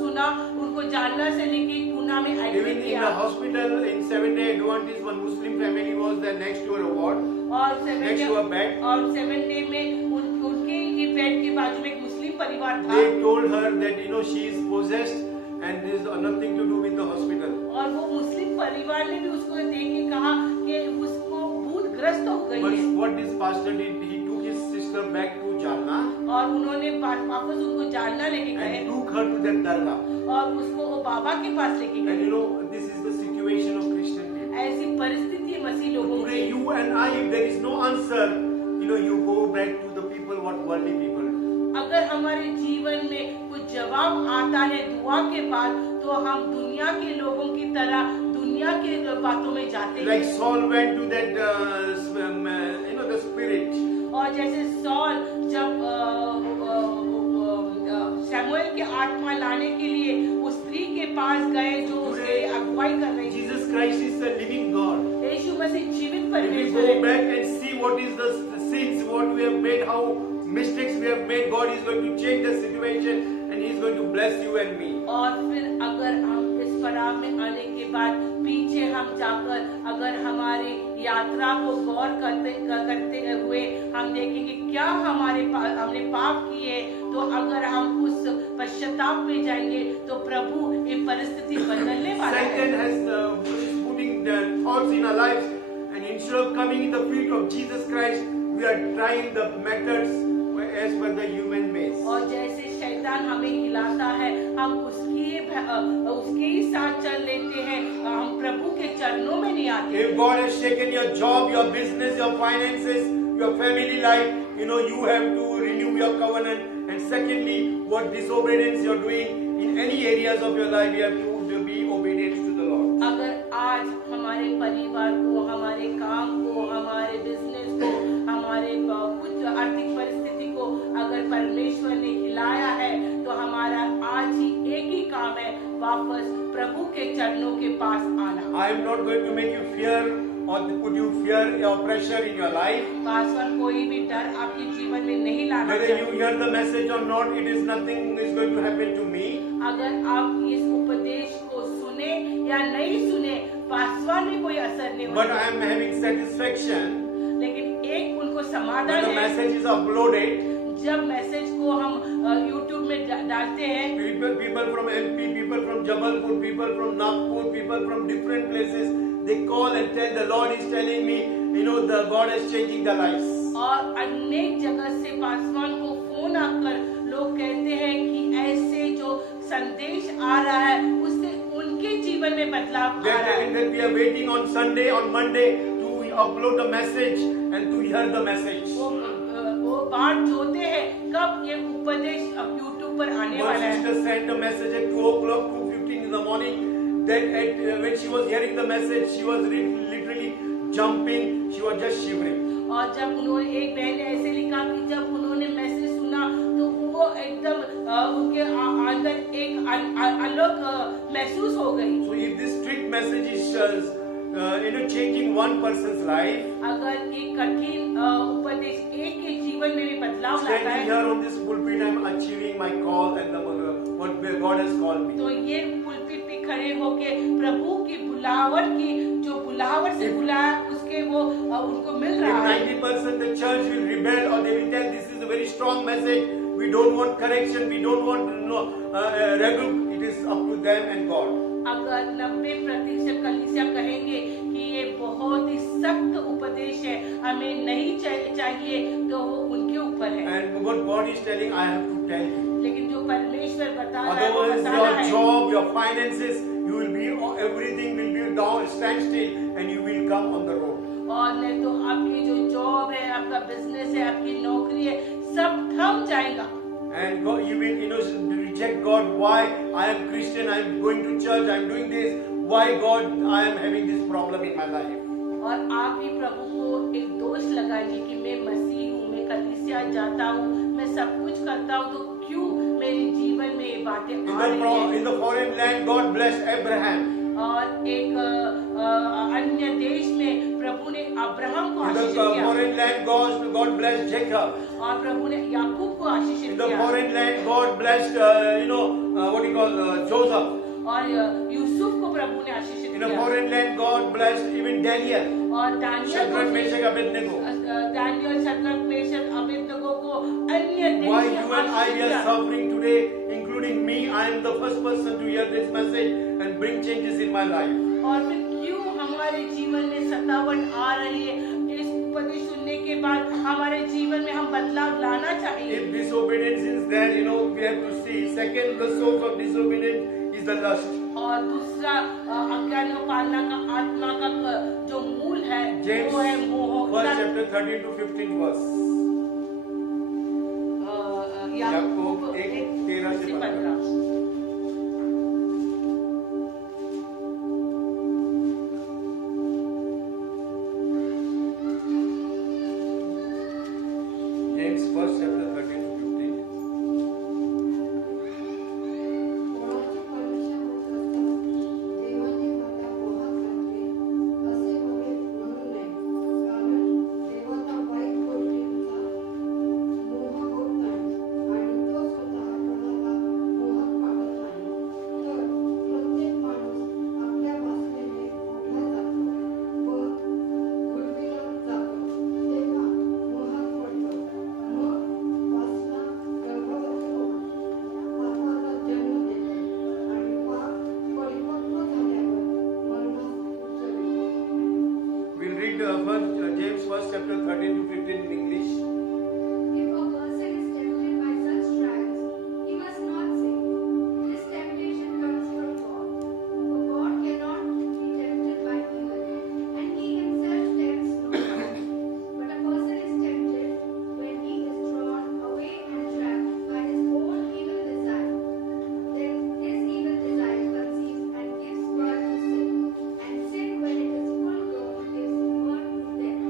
सुना, उनको जानना से लेके पूना में Even एडमिट in the किया hospital in 7-day Adventist, one Muslim family was there next to her ward. और Next to her bed. 7 day में उनके ये बेड के बाजू में एक मुस्लिम परिवार था They told her that she is possessed and there is nothing to do with the hospital. और वो मुस्लिम परिवार ने भी उसको देख के कहा कि उसको भूतग्रस्त हो गई But है। what this pastor did, he took his sister back to Jalna और उन्होंने वापस उनको जानना लेके गए and took her to that dargah. और उसको वो बाबा के पास लेके And गए। this is the situation of Christian people. ऐसी परिस्थिति है मसीह लोगों Today की। you and I, if there is no answer, you go back to the people what worldly people do. अगर हमारे जीवन में कुछ जवाब आता है दुआ के बाद तो हम दुनिया के लोगों की तरह दुनिया के बातों में जाते Like हैं। Saul went to that, the spirit. और जैसे सॉल जब शमूएल के आत्मा लाने के लिए उस स्त्री के पास गए जो उसके अगुवाई कर रही थी। Jesus Christ is the living God. यीशु मसीह जीवित If we परमेश्वर go है। back and see what is the sins, what we have made, how mistakes we have made, God is going to change the situation and He is going to bless you and me. और फिर अगर हम इस पड़ाव में आने के बाद पीछे हम जाकर अगर हमारी यात्रा को गौर करते हुए हम देखेंगे क्या हमने पाप किए, तो अगर हम उस पश्चाताप में जाएंगे तो प्रभु ये परिस्थिति बदलने वाला है। Satan is putting the thoughts in our lives, and instead of coming in the feet of Jesus Christ, we are trying the methods as per the human ways. और जैसे शैतान हमें हिलाता है हम उसके ही साथ चल लेते हैं, हम प्रभु के चरणों में नहीं आते। If God has shaken your job, your business, your finances, your family life, you have to renew your covenant. And secondly, what disobedience you're doing in any areas of your life, you have to be obedient to the Lord. अगर आज हमारे परिवार को, हमारे काम को, हमारे business को, हमारे कुछ आर्थिक परिस्थिति को अगर परमेश्वर ने हिलाया है तो हमारा आज ही एक ही काम है, वापस प्रभु के चरणों के पास आना। I am not going to make you fear or put you fear or pressure in your life. Paswan कोई भी डर आपके जीवन में नहीं लाना Whether you चाहिए। hear the message or not, it is nothing is going to happen to me. अगर आप इस उपदेश को सुने या नहीं सुने, पासवान में कोई असर नहीं But होगा। I am having satisfaction लेकिन एक उनको when समाधान the है, message is uploaded. जब मैसेज को हम YouTube में डालते हैं, People from MP, people from Jabalpur, people from Nagpur, people from different places, they call and tell the Lord is telling me, the God is changing the lives. और अनेक जगह से पासवान को फोन आकर लोग कहते हैं कि ऐसे जो संदेश आ रहा है उससे उनके जीवन में बदलाव They आ are रहा telling है। that we are waiting on Sunday, on Monday to upload the message and to hear the message. वो बाट जोते हैं कब ये उपदेश अब यूट्यूब पर आने One वाला है। sister sent a message at 2 o'clock, 2:15 in the morning. That when she was hearing the message, she was literally jumping. She was just shivering. और जब उन्होंने एक बहन ने ऐसे लिखा कि जब उन्होंने मैसेज सुना तो वो एकदम उनके अंदर एक अलग महसूस हो गई। So if this strict message is changing one person's life, अगर एक कठिन उपदेश एक के जीवन में भी बदलाव लाता standing है here on this pulpit, I am achieving my call and what God has called me. तो ये पुलपिट पे खड़े होके प्रभु की बुलावट की जो बुलावट से बुलाया उसके वो उनको मिल If रहा है। 90% the church will rebel or they will tell this is a very strong message, we don't want correction, we don't want rebuke, it is up to them and God. अगर 90% कलीसिया कहेंगे कि ये बहुत ही सख्त उपदेश है हमें नहीं चाहिए तो वो उनके ऊपर है। And what God is telling, I have to tell you. लेकिन जो परमेश्वर बता रहा है वो Otherwise, बताना your है। job, your finances, you will be, everything will be down, stand still, and you will come on the road. और नहीं तो आपकी जो जॉब है आपका बिजनेस है आपकी नौकरी है सब थम जाएगा। And God, you will, reject God. Why I am Christian? I am going to church. I am doing this. Why God? I am having this problem in my life. और आप ही प्रभु को एक दोष लगाइए कि मैं मसीह हूँ, मैं कलीसिया जाता हूँ, मैं सब कुछ करता हूँ, तो क्यों मेरे जीवन में ये बातें आ रही हैं? In the foreign land, God blessed Abraham. और एक अन्य देश में प्रभु ने अब्राहम को In आशीष the किया foreign land, God blessed Jacob. और प्रभु ने याकूब को आशीष In the किया foreign land, God blessed, what you call Joseph. और यूसुफ को प्रभु ने आशीष In the किया foreign land, God blessed even Daniel. और दानियल Shadrach, Meshach, Abednego. दानियल शद्रक मेशक अबेदनगो को अन्य Why देश you में and I आशीष are किया। suffering today, including me, I am the first person to hear this message and bring changes in my life. और फिर क्यों हमारे जीवन में सतावट आ रही है? इस उपदेश सुनने के बाद हमारे जीवन में हम बदलाव लाना चाहिए। If disobedience is there, we have to see. Second, the source of disobedience is the lust. और दूसरा अज्ञान पालना का आत्मा का जो मूल है James, वो है मोह। first chapter 13 to 15 verse. याकूब 1:13 से 15। James, first chapter 13 to 15. कोणाची परीक्षा होत असता देवाने मला मोहात घातले असे वगैरे म्हणू नये कारण देवाला वाईट गोष्टींचा मोह होत नाही आणि तो स्वतः कोणाला मोहात पाडत नाही तर प्रत्येक माणूस आपल्या वासनेने ओढला जातो व घुलविला जातो तेव्हा मोहात पडतो मग वासना गर्भवती होऊन पापाला जन्म देते आणि पाप परिपक्व झाल्यावर मरणास उचलते. We'll read James first chapter 13 to 15 in English. If a person is tempted by such trials, he must not say, "This temptation comes from God." For God cannot be tempted by evil, and he himself tempts no one. But a person is tempted when he is drawn away and trapped by his own evil desire. Then his evil desire conceives and gives birth to sin, and sin, when it is full grown, gives birth to death.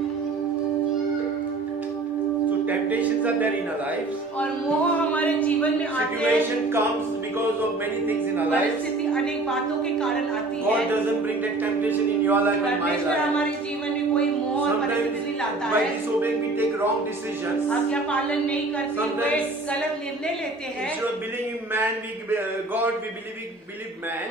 So temptations are there in our lives. और मोह हमारे जीवन में आते हैं। Situation comes because of many things in our lives. परिस्थिति अनेक बातों के कारण आती है। God doesn't bring that temptation in your life and my परमेश्वर life. हमारे जीवन में कोई मोह और Sometimes परिस्थिति लाता by है। disobeying we take wrong decisions. आज्ञा पालन नहीं करते हुए Sometimes गलत निर्णय लेते हैं। Instead of believing in man, God, we believe man.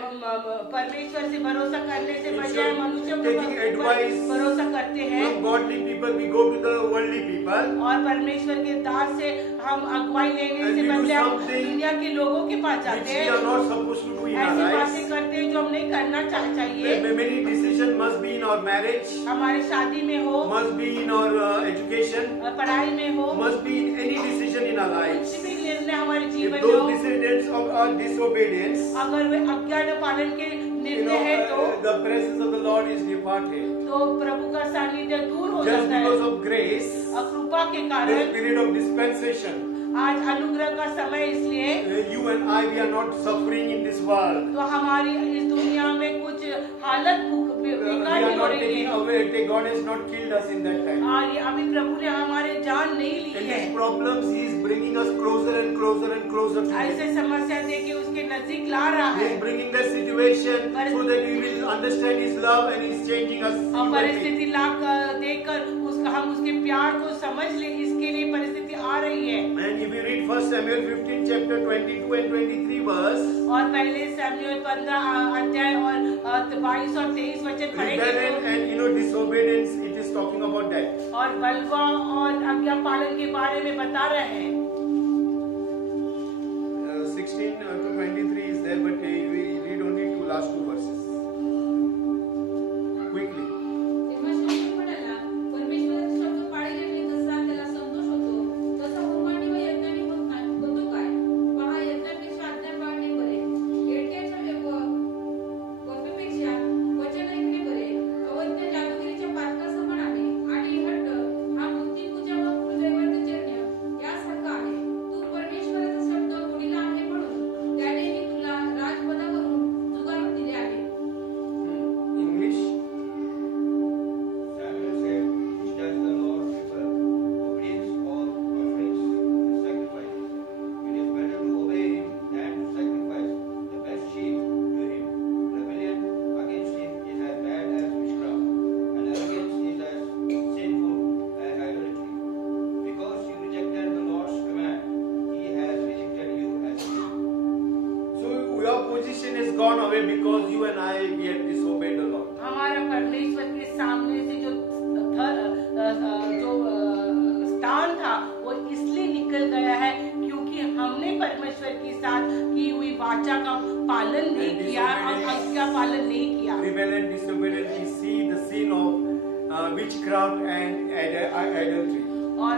परमेश्वर से भरोसा करने से Instead बजाय of मनुष्यों taking पर advice भरोसा करते हैं। From godly people, we go to the worldly people. और परमेश्वर के दास से हम अगुवाई लेने And से we do बजाय हम something दुनिया के लोगों के पास Which जाते we हैं। are not supposed to do in our ऐसी lives. बातें करते हैं जो हम नहीं करना चाहिए। Many decisions must be in our marriage, हमारे शादी में हो, must be in our education, पढ़ाई में हो, must be in any decision in our lives. कुछ भी निर्णय हमारे If जीवन में हो, those decisions are disobedience, अगर वे अज्ञान पालन के निर्णय है तो the presence of the Lord is departed. तो प्रभु का सानिध्य दूर हो Just जाता because है। of grace, और कृपा के this कारण period of dispensation, आज अनुग्रह का समय, इसलिए you and I, we are not suffering in this world. तो हमारी इस दुनिया में कुछ हालत We बेकार are नहीं हो not रही taking है। away. God has not killed us in that time. और ये अभी प्रभु ने हमारे जान नहीं ली In है। these problems, He is bringing us closer and closer and closer to Him. ऐसे समस्या दे के उसके नजदीक ला रहा He है is bringing that situation so that we will understand His love and He is changing us. और परिस्थिति ला देकर उसका हम उसके प्यार को समझ ले, इसके लिए परिस्थिति आ रही है। And if you read 1 Samuel 15 chapter 22 and 23 verse, और पहले सैमुएल 15 अध्याय और 22 और 23 वचन पढ़ेंगे rebellion and disobedience, it is talking about that. और बलवा और आज्ञा पालन के बारे में बता रहे हैं। 16 to 23 is there, but we read only two last two verses. Quickly. तेव्हा शमूएल म्हणाला, परमेश्वराचा शब्द पाळिल्याने जसा त्याला संतोष होतो, तसा होमाने व यज्ञाने होतो काय? पहा, यज्ञापेक्षा आज्ञा पाळणे बरे, येडक्याच्या वपेपेक्षा वचन ऐकणे बरे, अवज्ञा जादूगिरीच्या पातकासमान आहे, आणि हट्ट हा मूर्तिपूजा व कुलदैवतचर्य यासारखा आहे. तू परमेश्वराचा शब्द गुढीला आहे म्हणून त्यानेही तुला राजपदावरून जुगारून दिले आहे. English. Samuel said, "Which does the Lord prefer, obedience or offerings and sacrifices? It is better to obey Him than to sacrifice the best sheep to Him. Rebellion against Him is as bad as witchcraft, and arrogance is as sinful as idolatry. Because you rejected the Lord's command, He has rejected you as well." So your position has gone away because you and I, we have disobeyed the Lord. हमारा परमेश्वर के सामने से जो स्थान था वो इसलिए निकल गया है क्योंकि हमने परमेश्वर के साथ की हुई वाचा का पालन नहीं किया और आज्ञा पालन नहीं किया। Rebellion, disobedience, we see the sin of witchcraft and idolatry. और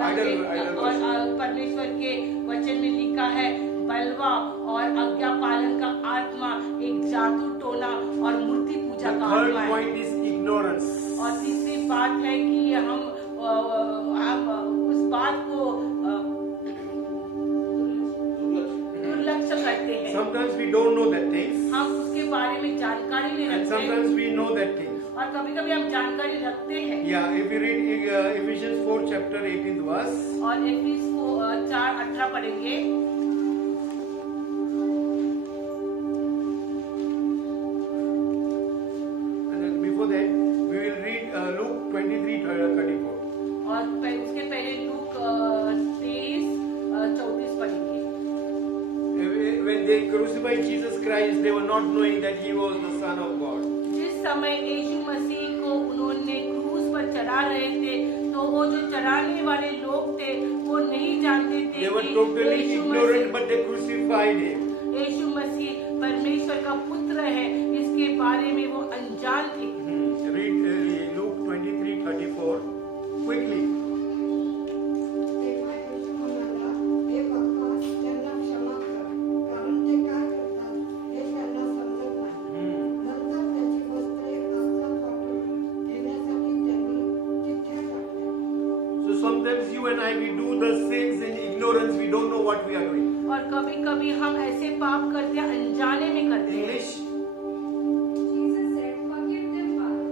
परमेश्वर के वचन में लिखा है बलवा और आज्ञा पालन का आत्मा एक जादू टोना और मूर्ति पूजा The का third आत्मा है। point is ignorance. और तीसरी बात है कि हम उस बात को दुर्लक्ष्य करते हैं। Sometimes we don't know that things, हम उसके बारे में जानकारी नहीं and रखते हैं sometimes we know that things. और कभी-कभी हम जानकारी रखते हैं। Yeah, if you read Ephesians 4 chapter 18th verse, और एफिस को 4:18 पढ़ेंगे। and then before that we will read Luke 23:34. और उसके पहले लूक 23:34 पढ़ेंगे। When they crucified Jesus Christ, they were not knowing that He was the Son of God. जिस समय यीशु मसीह को उन्होंने क्रूस पर चढ़ा रहे थे तो वो जो चढ़ाने वाले लोग थे वो नहीं जानते थे They were कि totally Yeshu ignorant, Masih but they crucified Him. यीशु मसीह परमेश्वर का पुत्र है, इसके बारे में वो अनजान थे। Read Luke 23:34 quickly. तेव्हा येशू म्हणाला, हे बकवास, त्यांना क्षमा कर, कारण ते काय करतात हे त्यांना समजत नाही. नंतर त्याची वस्त्रे कापसात वाटून घेण्यासाठी त्यांनी चिठ्ठ्या टाकल्या. So sometimes you and I, we do the sins in ignorance. We don't know what we are doing. और कभी-कभी हम ऐसे पाप करते हैं, अनजाने में करते हैं। English. Jesus said, "Forgive them, Father.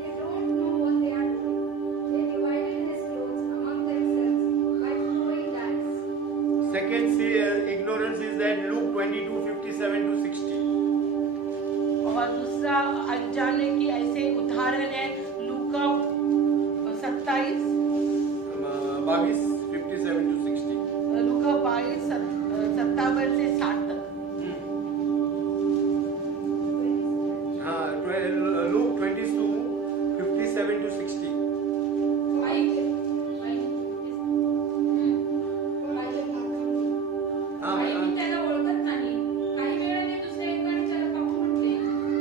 They don't know what they are doing." They divided his clothes among themselves by throwing dice. Second ignorance is that Luke 22:57 to 60. और दूसरा अनजाने की ऐसे उदाहरण है लूका 27 57 to 60. लूका 22 57 से 60 तक। Luke 22:57 to 60. पाहिले त्याला ओळखत नाही. काही वेळाने दुसऱ्या एकाने त्याला पाहून म्हटले,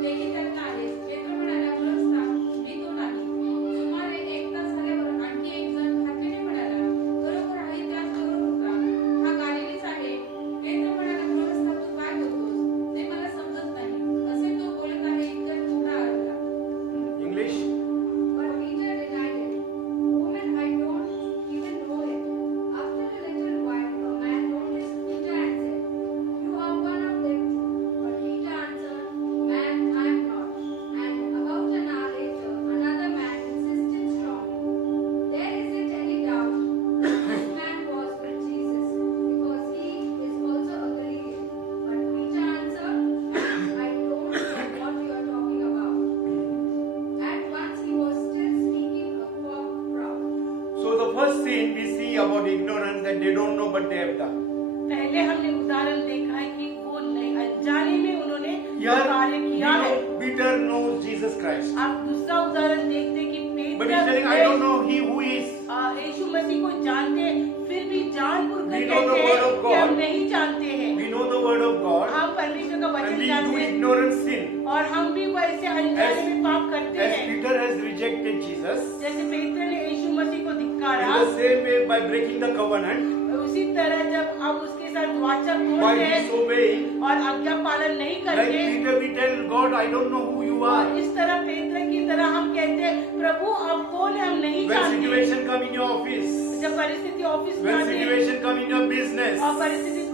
"तेही त्यातला आहेस." पेत्र म्हणाला, "गृहस्था, मी तो नाही." सुमारे 1 तास झाल्यावर आणखी एक जण खात्रीने म्हणाला, "खरोखर हाही त्याचबरोबर होता. हा गालिलीच आहे." पेत्र म्हणाला, "गृहस्था, तू काय बोलतोस? ते मला समजत नाही." असे तो बोलत आहे first sin we see about ignorance that they don't know but they have done. पहले हमने उदाहरण देखा है कि वो नहीं अनजाने में उन्होंने Here कार्य we किया है। know Peter knows Jesus Christ. आप दूसरा उदाहरण देखते कि But he's telling, I don't know he who is. यीशु मसीह को जानते हैं, फिर भी जानबूझकर We know the कहते word हैं of कि हम God. नहीं जानते हैं। We know the word of God. हम परमेश्वर का And वचन we जानते do हैं ignorant sin. और हम भी वैसे अनजाने में पाप करते As हैं। Peter has rejected Jesus, जैसे पेत्र ने यीशु मसीह को धिक्कारा, in the same way by breaking the covenant, उसी तरह जब हम उसके साथ वाचा by तोड़ते हैं disobeying, और आज्ञा पालन नहीं like करते, Peter we tell God, I don't know who you और are. इस तरह पेत्र की तरह हम कहते हैं प्रभु आप कौन है, हम नहीं When जानते। situation come in your office, जब परिस्थिति ऑफिस में when आती है situation come in your business, और परिस्थिति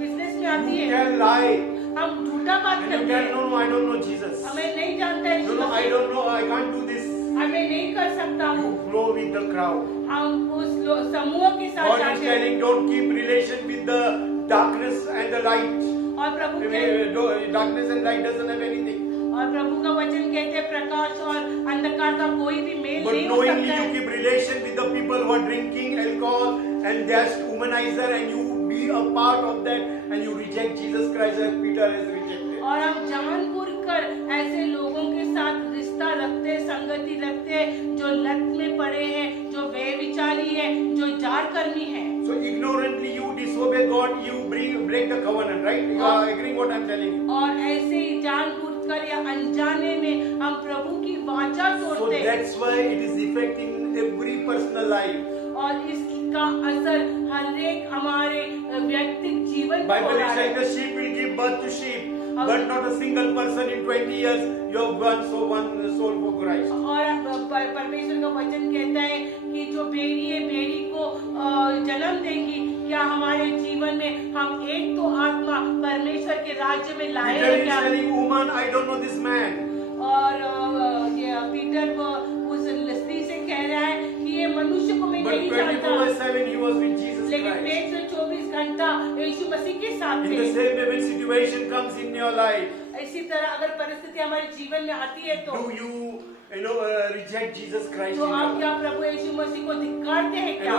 बिजनेस में आती you है, can lie. हम झूठा बात And you करते can, हैं। no, I don't know Jesus. हमें नहीं जानता है No, Yeshu no, I Masih, don't know, I can't do this. हमें नहीं कर सकता You हूँ। flow with the crowd. हम उस समूह के साथ God is जाते हैं telling, don't keep relation with the darkness and the light. और प्रभु के Darkness and light doesn't have anything. और प्रभु का वचन कहते हैं प्रकाश और अंधकार का कोई भी मेल But नहीं हो knowingly सकता you है। keep relation with the people who are drinking alcohol and just womanizer and you be a part of that and you reject Jesus Christ as Peter has rejected. और हम जानबूझकर ऐसे लोगों के साथ रिश्ता रखते, संगति रखते, जो लत में पड़े हैं, जो बेविचारी है, जो जार कर्मी है। So ignorantly you disobey God, you break the covenant, right? You are agreeing what I'm telling you. और ऐसे ही जानबूझकर या अनजाने में हम प्रभु की वाचा So तोड़ते हैं that's why it is affecting every personal life. और इसका असर हर एक हमारे व्यक्तिक जीवन पर हो Bible रहा is है। like the sheep will give birth to sheep, but not a single person in 20 years you have won one soul for Christ. और परमेश्वर का वचन कहता है कि जो भेड़ी है भेड़ी को जन्म देगी, क्या हमारे जीवन में हम एक तो आत्मा परमेश्वर के राज्य में लाए Peter हैं is क्या? telling woman, I don't know this man. और ये पीटर वो उस स्त्री से कह रहा है कि ये मनुष्य को मैं But नहीं जानता, 24/7 he was with Jesus लेकिन Christ. पेट से 24 घंटा यीशु मसीह के साथ In थे। the same way, when situation comes in your life, इसी तरह अगर परिस्थिति हमारे जीवन में आती है तो do you reject Jesus Christ? तो in आप your क्या life? प्रभु यीशु मसीह को धिक्कारते हैं क्या?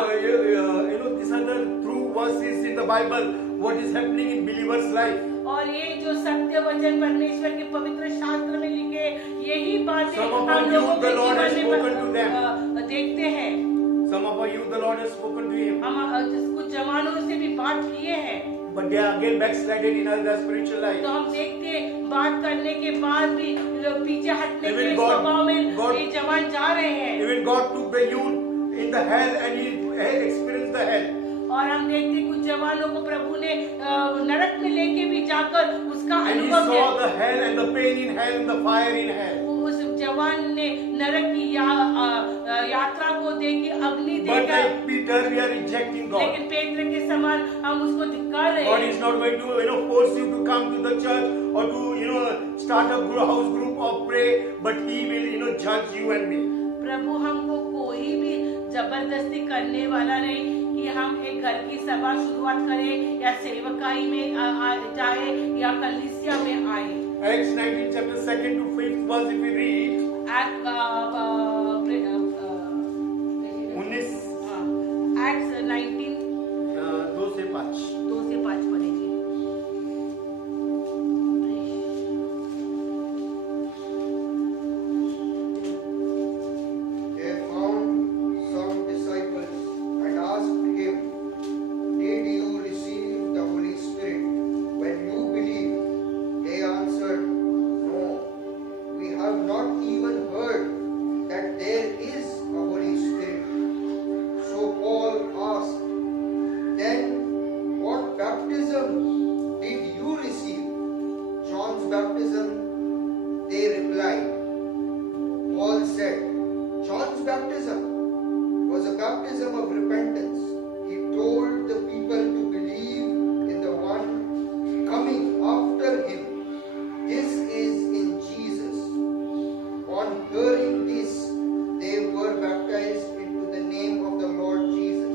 These are the true verses in the Bible. What is happening in believers' life? और ये जो सत्य वचन परमेश्वर के पवित्र शास्त्र में लिखे, यही बातें Some of हम our लोगों youth, के the Lord has जीवन spoken to them. में देखते हैं। Some of our youth, the Lord has spoken to him, हम कुछ जवानों से भी बात किए हैं, but they are again backslided in their spiritual life. तो हम देखते हैं बात करने के बाद भी पीछे हटने Even के God- स्वभाव में God- ये जवान जा रहे हैं। Even God took the youth in the hell and he experienced the hell. और हम देखते हैं कुछ जवानों को प्रभु ने नरक में लेके भी जाकर उसका And he अनुभव saw किया। the hell and the pain in hell and the fire in hell. उस जवान ने नरक की यात्रा को देखी, अग्नि But देखा, like Peter, we are rejecting God. लेकिन पेत्र के समान हम उसको धिक्कार रहे God हैं। is not going to force you to come to the church or to start a house group or pray, but He will judge you and me. प्रभु हमको कोई भी जबरदस्ती करने वाला नहीं कि हम एक घर की सभा शुरुआत करें या सेवकाई में जाए या कलीसिया में आए। Acts 19 chapter 2nd to 5th verse if we read, 19 Acts 19 2 से 5. 2 से 5 पढ़ेंगे। They found some disciples and asked him, Did you receive the Holy Spirit when you believed? They answered, No, we have not even heard that there is a Holy Spirit. So Paul asked, Then what baptism did you receive? John's baptism, they replied. Paul said, John's baptism was a baptism of repentance. He told the people to believe in the one coming after him. This is in Jesus. On hearing this, they were baptized into the name of the Lord Jesus.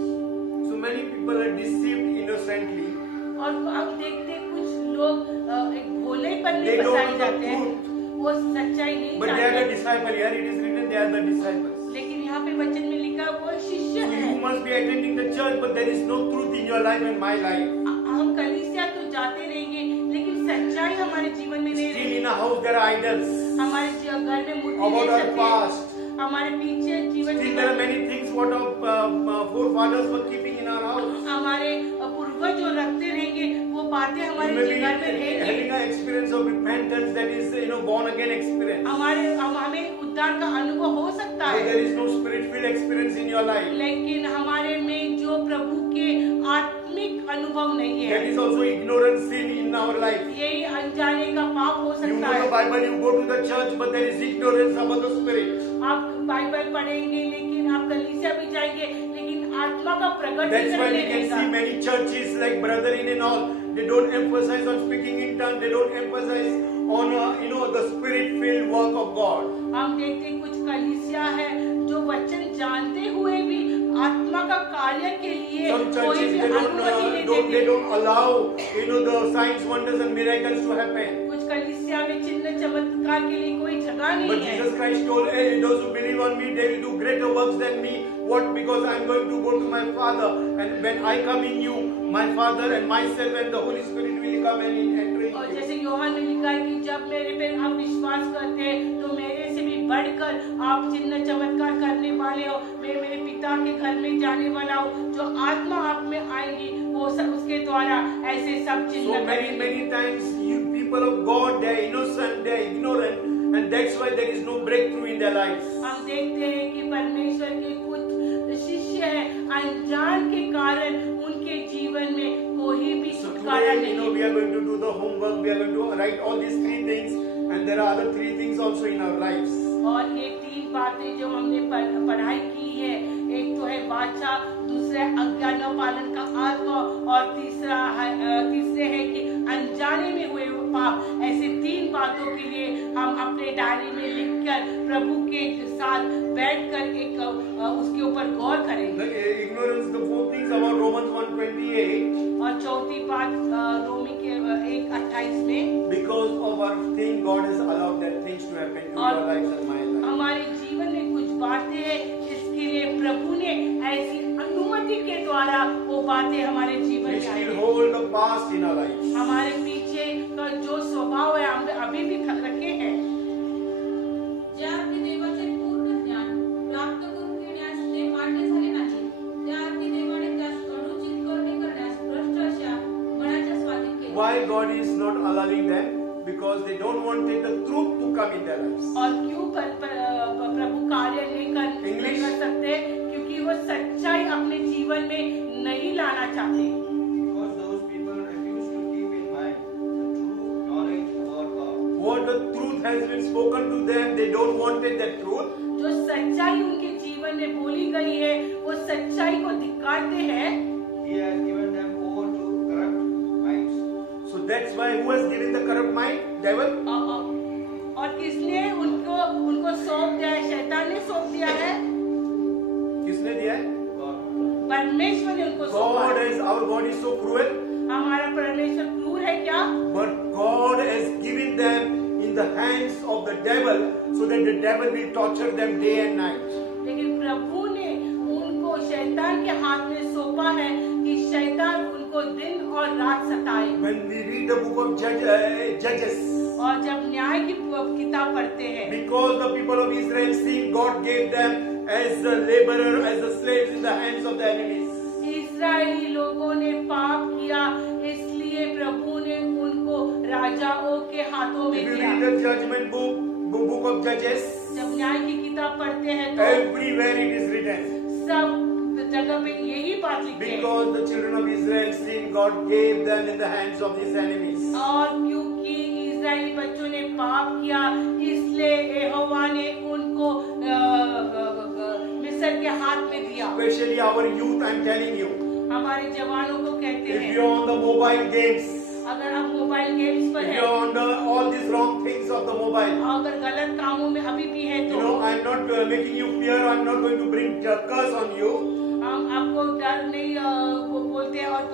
So many people are deceived innocently. और हम देखते हैं कुछ लोग एक भोलेपन They में don't फंसाए know the जाते हैं, truth. वो सच्चाई नहीं But they are the जानते। disciples. Here it is written, they are the disciples. लेकिन यहाँ यहाँ पे वचन में लिखा है, वो शिष्य So है। you must be attending the church, but there is no truth in your life and my life. हम कलीसिया तो जाते रहेंगे, लेकिन सच्चाई हमारे जीवन में नहीं Still रहेगी। in a house there are idols. हमारे घर में मूर्ति About देख our सकते हैं। past. हमारे पीछे जीवन Still there are many things what our forefathers were keeping in our house. हमारे पूर्वज जो रखते रहेंगे, वो बातें You हमारे may be घर में रहेंगी। having an experience of repentance, that is, born again experience. हमें उद्धार का अनुभव हो सकता But है, there is no spirit-filled experience in your life. लेकिन हमारे में जो प्रभु के आत्मिक अनुभव नहीं That है, is also ignorant sin in our life. यही अनजाने का पाप हो You सकता know the है। Bible, you go to the church, but there is ignorance about the spirit. आप बाइबल पढ़ेंगे, लेकिन आप कलीसिया भी जाएंगे, लेकिन आत्मा का प्रकट That's why we नहीं can see रहेगा। many churches like Brethren and all. They don't emphasize on speaking in tongues. They don't emphasize on the spirit-filled work of God. हम देखते हैं कुछ कलीसिया है जो वचन जानते हुए भी आत्मा का कार्य के लिए Some कोई churches भी they अनुमति नहीं don't देते। allow the signs, wonders, and miracles to happen. कुछ कलीसिया में चिन्ह चमत्कार के लिए कोई जगह But नहीं है। Jesus Christ told, hey, those who believe on me, they will do greater works than me. What? Because I am going to go to my Father, and when I come in you, my Father and myself and the Holy Spirit will come and enter in और you. जैसे यूहन्ना में लिखा है कि जब मेरे पे आप विश्वास करते हैं, तो मेरे से भी बढ़कर आप चिन्ह चमत्कार करने वाले हो। मैं मेरे पिता के घर में जाने वाला हूँ। जो आत्मा आप में आएगी, वो सब उसके द्वारा ऐसे सब So चिन्ह many, करेंगे। many times, you people of God, they are innocent, they are ignorant, and that's why there is no breakthrough in their lives. हम देखते हैं कि परमेश्वर के कुछ शिष्य हैं, अनजान के कारण उनके जीवन में कोई भी So छुटकारा today, नहीं we है। are going to do the homework. We are going to write all these three things, and there are other three things also in our lives. और ये तीन बातें जो हमने पढ़ाई की है, एक तो है वाचा, दूसरा है अज्ञान पालन का आत्मा, और तीसरे है कि अनजाने में हुए वो पाप। ऐसे तीन बातों के लिए हम अपने डायरी में लिखकर प्रभु के साथ बैठकर एक उसके ऊपर गौर करेंगे। The ignorance, the four things about Romans 1:28, और चौथी बात रोमी के 1:28 में, because of our thing, God has allowed that things to happen to your lives and my life. हमारे जीवन में कुछ बातें हैं, इसके लिए प्रभु ने ऐसी अनुमति के द्वारा वो बातें हमारे जीवन We में आई still हैं। hold the past in our lives. हमारे पीछे का जो स्वभाव है हम अभी भी रखे हैं। ज्या अर्थी देवाचे पूर्ण ज्ञान प्राप्त करून घेण्यास ते मान्य झाले नाही, त्या अर्थी देवाने त्यास अनुचित करणे करण्यास भ्रष्ट अशा मनाच्या स्वाधीन केले। Why God is not allowing them? Because they don't want the truth to come in their lives. और क्यों प्रभु कार्य नहीं English? कर सकते? क्योंकि वो सच्चाई अपने जीवन में नहीं लाना चाहते। Because those people refuse to keep in mind the true knowledge about God. What the truth has been spoken to them, they don't wanted that truth. जो सच्चाई उनके जीवन में बोली गई है, वो सच्चाई को धिक्कारते हैं। He has given them over to corrupt minds. So that's why who has given the corrupt mind? Devil. और किसने उनको सौंप दिया है? शैतान ने सौंप दिया है। किसने दिया है? God. परमेश्वर ने उनको सौंपा God है। is, our God is so cruel, हमारा परमेश्वर क्रूर है क्या? but God has given them in the hands of the devil so that the devil will torture them day and night. लेकिन प्रभु ने उनको शैतान के हाथ में सौंपा है कि शैतान उनको दिन और रात सताए। When we read the book of Judges, और जब न्याय की किताब पढ़ते हैं, because the people of Israel sinned, God gave them as the laborer, as the slaves in the hands of the enemies. इस्राएली लोगों ने पाप किया, इसलिए प्रभु ने उनको राजाओं के हाथों में If you दिया। read the judgment book of Judges, जब न्याय की किताब पढ़ते हैं तो everywhere it is written. सब जगह पे यही बात लिखी है। Because the children of Israel sinned, God gave them in the hands of these enemies. और क्योंकि इस्राएली बच्चों ने पाप किया, इसलिए यहोवा ने उनको मिस्र के हाथ में दिया। Especially our youth, I'm telling you. हमारे जवानों को कहते If हैं, you're on the mobile games, अगर आप मोबाइल गेम्स पर if हैं, you're on all these wrong things of the mobile, अगर गलत कामों में अभी भी है you तो know, I'm not making you fear, I'm not going to bring curse on you. हम आपको डर नहीं वो बोलते हैं और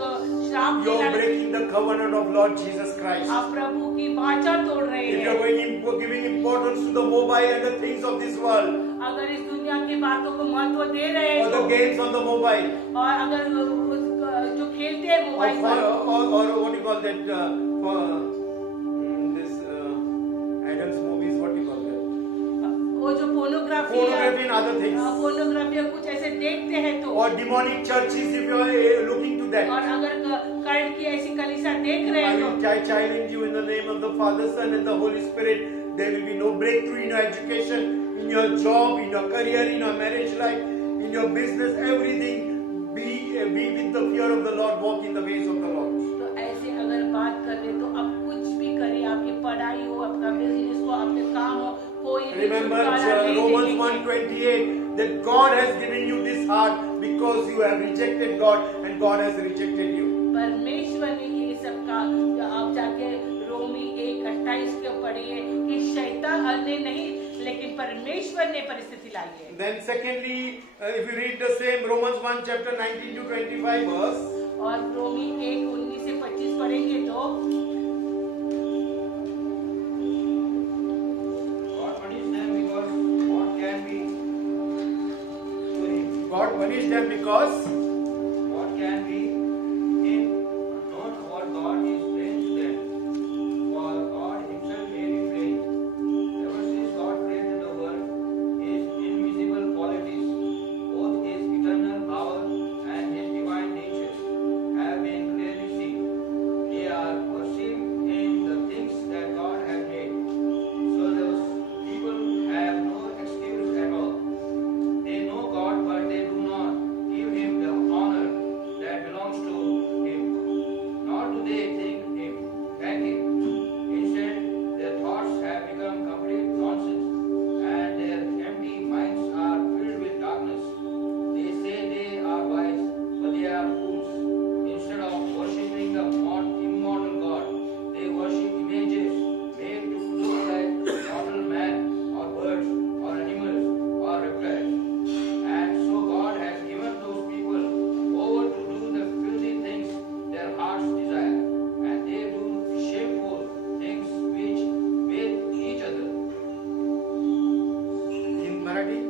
श्राप You're देना नहीं। breaking the covenant of Lord Jesus Christ. आप प्रभु की वाचा तोड़ रहे If हैं। you're giving importance to the mobile and the things of this world, अगर इस दुनिया की बातों को महत्व दे रहे हैं or the तो, games on the mobile, और अगर जो खेलते हैं or, मोबाइल पर, or what do you call that? This Adam's movies, what do you call that? वो जो pornography Pornography and other things. Pornography या कुछ ऐसे देखते हैं तो, Or demonic churches, if you are looking to that. और अगर कर्ण की ऐसी कलीसिया देख रहे I हैं will तो, challenge you in the name of the Father, Son, and the Holy Spirit. There will be no breakthrough in your education, in your job, in your career, in your marriage life, in your business, everything. Be with the fear of the Lord, walk in the ways of the Lord. तो ऐसे अगर बात करें तो आप कुछ भी करिए, आपकी पढ़ाई हो, आपका बिजनेस हो, आपके काम हो, कोई भी Remember छुटकारा नहीं Romans देंगे। 1:28 that God has given you this heart because you have rejected God and God has rejected you. परमेश्वर ने ये सब का, आप जाके रोमी 1:28 के पढ़िए कि शैतान ने नहीं लेकिन परमेश्वर ने परिस्थिति लाई है। Then secondly, if you read the same Romans 1 chapter 19 to 25 verse, और रोमी 1:19 से 25 पढ़ेंगे तो, God punished them because what can be to him? God punished them because What can be him? Not what God is plain to them. For God himself made it plain. Ever since God created the world, his invisible qualities, both his eternal power and his divine nature, have been clearly seen. They are perceived in the things that God has made. So those people have no excuse at all. They know God, but they do not give him the honor that belongs to him. Nor do they think him lacking. Instead, their thoughts have become complete nonsense, and their empty minds are filled with darkness. They say they are wise, but they are fools. Instead of worshipping the immortal God, they worship images made to look like mortal man, or birds, or animals, or reptiles. And so God has given those people over to do the filthy things their hearts desire, and they do shameful things which with each other. in Marathi,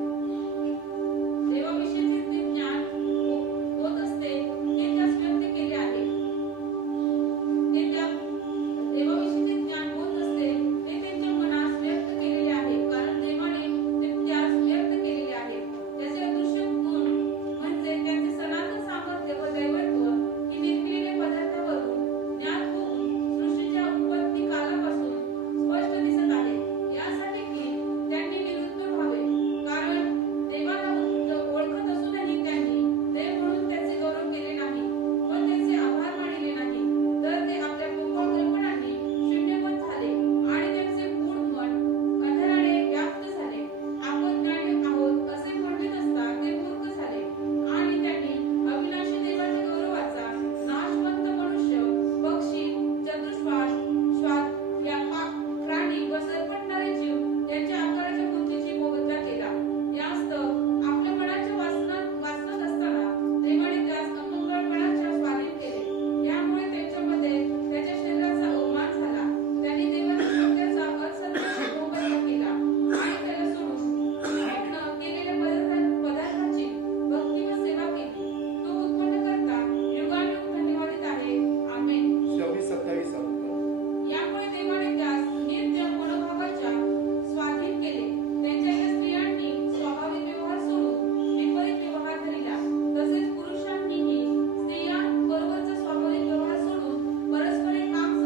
देवाविषयीचे जे ज्ञान होत असते ते त्यास व्यक्त केले आहे. ते त्या देवाविषयीचे ज्ञान होत असते ते त्यांच्या मनास व्यक्त केलेले आहे, कारण देवाने ते त्यास व्यक्त केलेले आहे. त्याचे अदृश्य गुण म्हणजे त्याचे सनातन सामर्थ्य व दैवत्व ही निर्मिलेल्या पदार्थावरून ज्ञात होऊन सृष्टीच्या उत्पत्ती कालापासून स्पष्ट दिसत आहे. यासाठी की त्यांनी निरुत्तर व्हावे, कारण देवाला ओळखत असूनही त्यांनी देव म्हणून त्याचे गौरव केले नाही व त्याचे आभार मानले नाही, तर ते आपल्या पोकळ कल्पनांनी शून्यवत झाले आणि त्यांचे गूढ मन अंधाराने व्याप्त झाले. आपण ज्ञानी आहोत असे म्हणत असता ते मूर्ख झाले आणि त्यांनी अविनाशी देवाच्या गौरवाचा नाशवंत मनुष्य, पक्षी, चतुष्पाद, श्वास या प्राणी व सरपटणारे जीव यांच्या आकाराच्या मूर्तीची मोबदला केला. यास्तव आपल्या मनाच्या वासनात असताना देवाने त्यास अमंगळपणाच्या स्वाधीन केले. यामुळे त्यांच्यामध्ये त्याच्या शरीराचा अवमान झाला. त्यांनी देवाच्या सत्याचा असत्याचा मोबदला केला आणि त्याला सोडून उत्पन्न केलेल्या पदार्थाची भक्ती व सेवा केली. तो उत्पन्नकर्ता युगानुयुग धन्यवादित आहे. आमेन. 26-27 यामुळे देवाने त्यास नित्य मनोभावाच्या स्वाधीन केले. त्यांच्या या स्त्रियांनी स्वाभाविक व्यवहार सोडून विपरीत व्यवहार धरिला. तसेच पुरुषांनीही स्त्रियांबरोबरचा स्वाभाविक व्यवहार सोडून परस्परे काम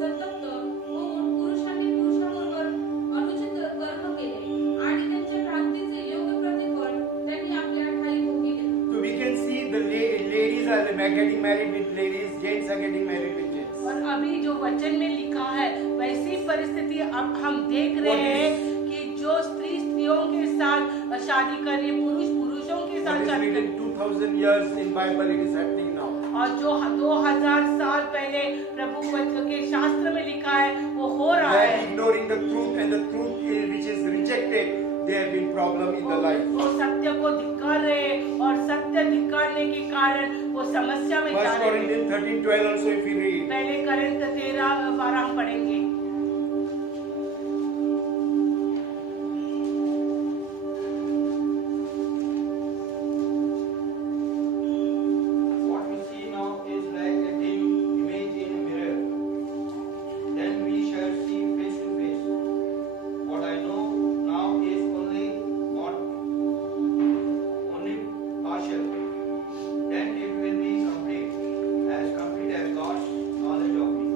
संतप्त होऊन पुरुषांनी पुरुषाबरोबर अनुचित कर्म केले आणि त्यांच्या भ्रांतीचे योग्य प्रतिफळ त्यांनी आपल्या ठायी भोगिले. So we can see the ladies are getting married with ladies, gents are getting married with gents. और अभी जो वचन में लिखा है वैसी परिस्थिति अब हम देख रहे हैं कि जो स्त्री स्त्रियों के साथ शादी कर रही है, पुरुष पुरुषों के What साथ is शादी कर written 2000 years in Bible, it is happening now. और जो 2000 साल पहले प्रभु वचन के शास्त्र में लिखा है वो हो रहा They are है। ignoring the truth, and the truth which is rejected, there have been problem in the life. वो सत्य को धिक्कार रहे हैं और सत्य धिक्कार होने के कारण वो समस्या में जा 1 रहे हैं। Corinthians 13:12 also if we read. पहले करिन्थ 13:12 हम पढ़ेंगे। What we see now is like a dim image in a mirror. Then we shall see face to face. What I know now is only partial. Then it will be complete as God's knowledge of me.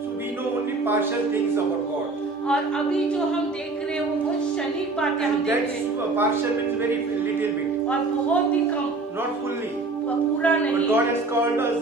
So we know only partial things about God. और अभी जो हम देख रहे हैं वो बहुत क्षणिक बातें हम And देख that's रहे हैं partial means very little bit, और बहुत ही कम, not fully. पूरा But नहीं। God has called us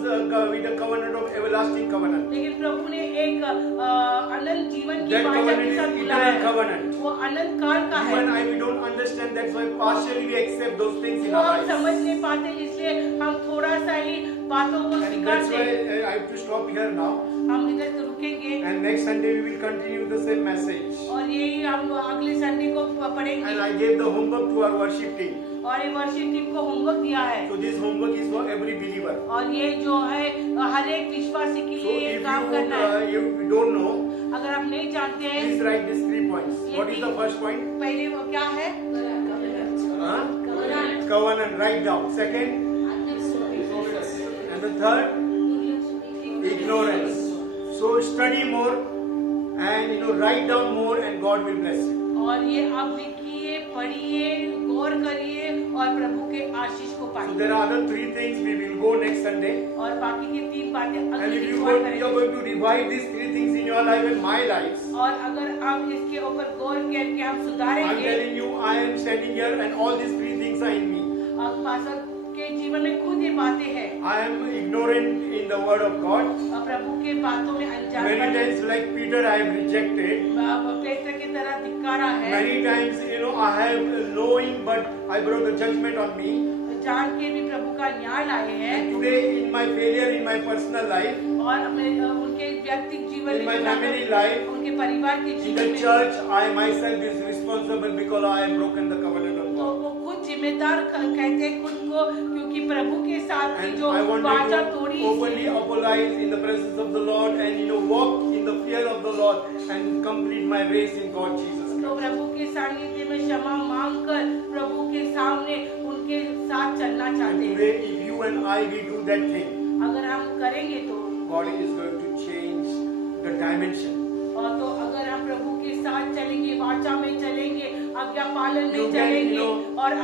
with a covenant of everlasting covenant. लेकिन प्रभु ने एक अनंत जीवन की That वाचा covenant के is साथ बुलाया eternal है। covenant. वो अनंत काल का You है। and I, we don't understand. That's why partially we accept those things in वो our हम समझ lives. नहीं पाते, इसलिए हम थोड़ा सा ही बातों को And that's स्वीकारते why हैं। I have to stop here now. हम इधर से रुकेंगे And next Sunday we will continue the same message. और यही हम अगले संडे को पढ़ेंगे। And I gave the homework to our worship team. और ये वर्शिप टीम को होमवर्क दिया है So this homework is for every believer. और ये जो है हर एक विश्वासी के So लिए ये if काम करना है। you don't know, अगर आप नहीं जानते हैं please write these 3 points. What is the first point? पहले वो क्या है? Huh? Covenant. Write down. Second, and the third, ignorance. So study more and write down more, and God will bless you. और ये आप लिखिए, पढ़िए, गौर करिए और प्रभु के आशीष को So पाइए। there are other 3 things we will go next Sunday. और बाकी की 3 बातें And अगली if you बार are करेंगे। going to revive these 3 things in your life and my lives, और अगर आप इसके ऊपर गौर करके हम I'm सुधारेंगे, telling you, I am standing here and all these 3 things are in me. आप पास्टर के जीवन में खुद ये बातें हैं I am ignorant in the word of God. और प्रभु के बातों में अनजान Many बने। times, like Peter, I have rejected. पेत्र की तरह धिक्कारा है, Many times, I have knowing, but I brought the judgment on me. जान के भी प्रभु का न्याय लाए हैं And today, in my failure in my personal life, और अपने उनके व्यक्तिगत जीवन in में my जो family life, उनके परिवार के in जीवन the में church, I myself is responsible because I have broken the covenant of तो God. वो खुद जिम्मेदार कहते हैं खुद को, क्योंकि प्रभु के साथ की And जो I वाचा wanted तोड़ी to openly apologize in the presence of the Lord and walk in the fear of the Lord and complete my race in God Jesus तो Christ. प्रभु के सानिध्य में क्षमा मांग कर प्रभु के सामने उनके साथ चलना And चाहते हैं। today, if you and I we do that thing, अगर हम करेंगे तो God is going to change the dimension. और तो अगर हम प्रभु के साथ चलेंगे, वाचा में चलेंगे, आज्ञा पालन में You can, चलेंगे और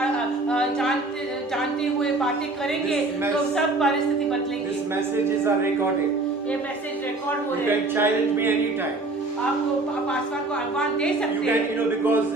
जानते हुए बातें करेंगे This तो mess- सब परिस्थिति बदलेगी। These messages are recorded. ये मैसेज रिकॉर्ड हो You रहे हैं। can challenge me anytime. आपको पासवान को आह्वान दे You सकते हैं। can, because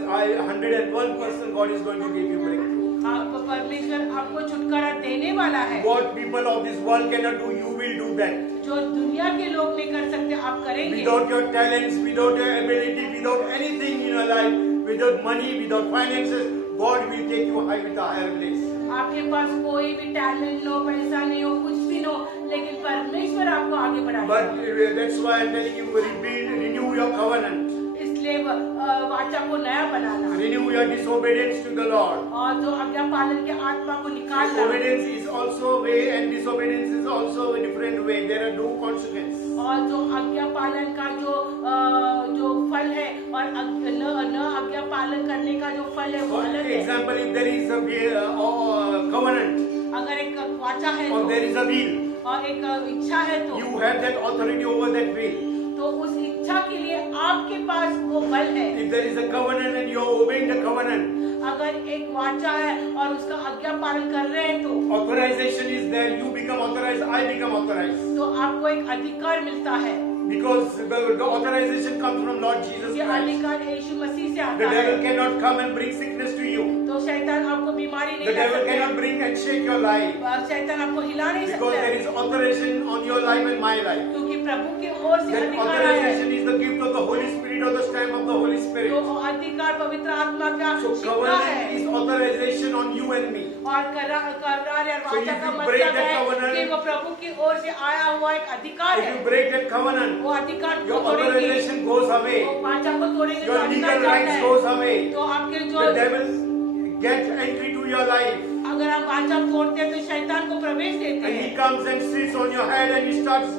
101% God is going to give you breakthrough. आप परमेश्वर आपको छुटकारा देने वाला है। What people of this world cannot do, you will do that. जो दुनिया के लोग नहीं कर सकते, आप करेंगे। Without your talents, without your ability, without anything in your life, without money, without finances, God will take you high with a higher place. आपके पास कोई भी टैलेंट हो, पैसा नहीं हो, कुछ भी न हो, लेकिन परमेश्वर आपको आगे बढ़ाएगा। But that's why I'm telling you, renew your covenant. इसलिए वाचा को नया बनाना Renew your disobedience to the Lord. और जो आज्ञा पालन के आत्मा को निकालना Obedience is also a way and disobedience is also a different way. There are no consequences. और जो आज्ञा पालन का जो फल है और न आज्ञा पालन करने का जो फल है वो For अलग है। example, if there is a covenant अगर एक वाचा है or there is a will, और एक इच्छा है तो you have that authority over that will. तो उस इच्छा के लिए आपके पास वो बल है। If there is a covenant and you are obeying the covenant, अगर एक वाचा है और उसका आज्ञा पालन कर रहे हैं तो authorization is there. You become authorized, I become authorized. तो आपको एक अधिकार मिलता है। Because the authorization comes from Lord Jesus ये Christ. अधिकार यीशु मसीह से The आता devil है। cannot come and bring sickness to you. तो शैतान आपको बीमारी The नहीं ला devil cannot सकता, bring and shake your life. और शैतान आपको हिला नहीं Because सकता there is authorization on your life and my life. क्योंकि प्रभु की ओर से That अधिकार आया है। authorization is the gift of the Holy Spirit or the stamp of the Holy तो Spirit. अधिकार पवित्र आत्मा का So सिक्का covenant है is authorization on you and me. और करार या So वाचा if का you break मतलब that है covenant- कि वो प्रभु की ओर से आया हुआ एक अधिकार If है। you break that covenant, वो अधिकार your को तोड़ेंगे, authorization goes away. वो वाचा को तोड़ेंगे तो Your अधिकार legal जाता rights है। goes away. तो आपके The जो devil gets entry to your life. अगर आप वाचा तोड़ते हैं तो शैतान को प्रवेश देते And he हैं, comes and sits on your head and he starts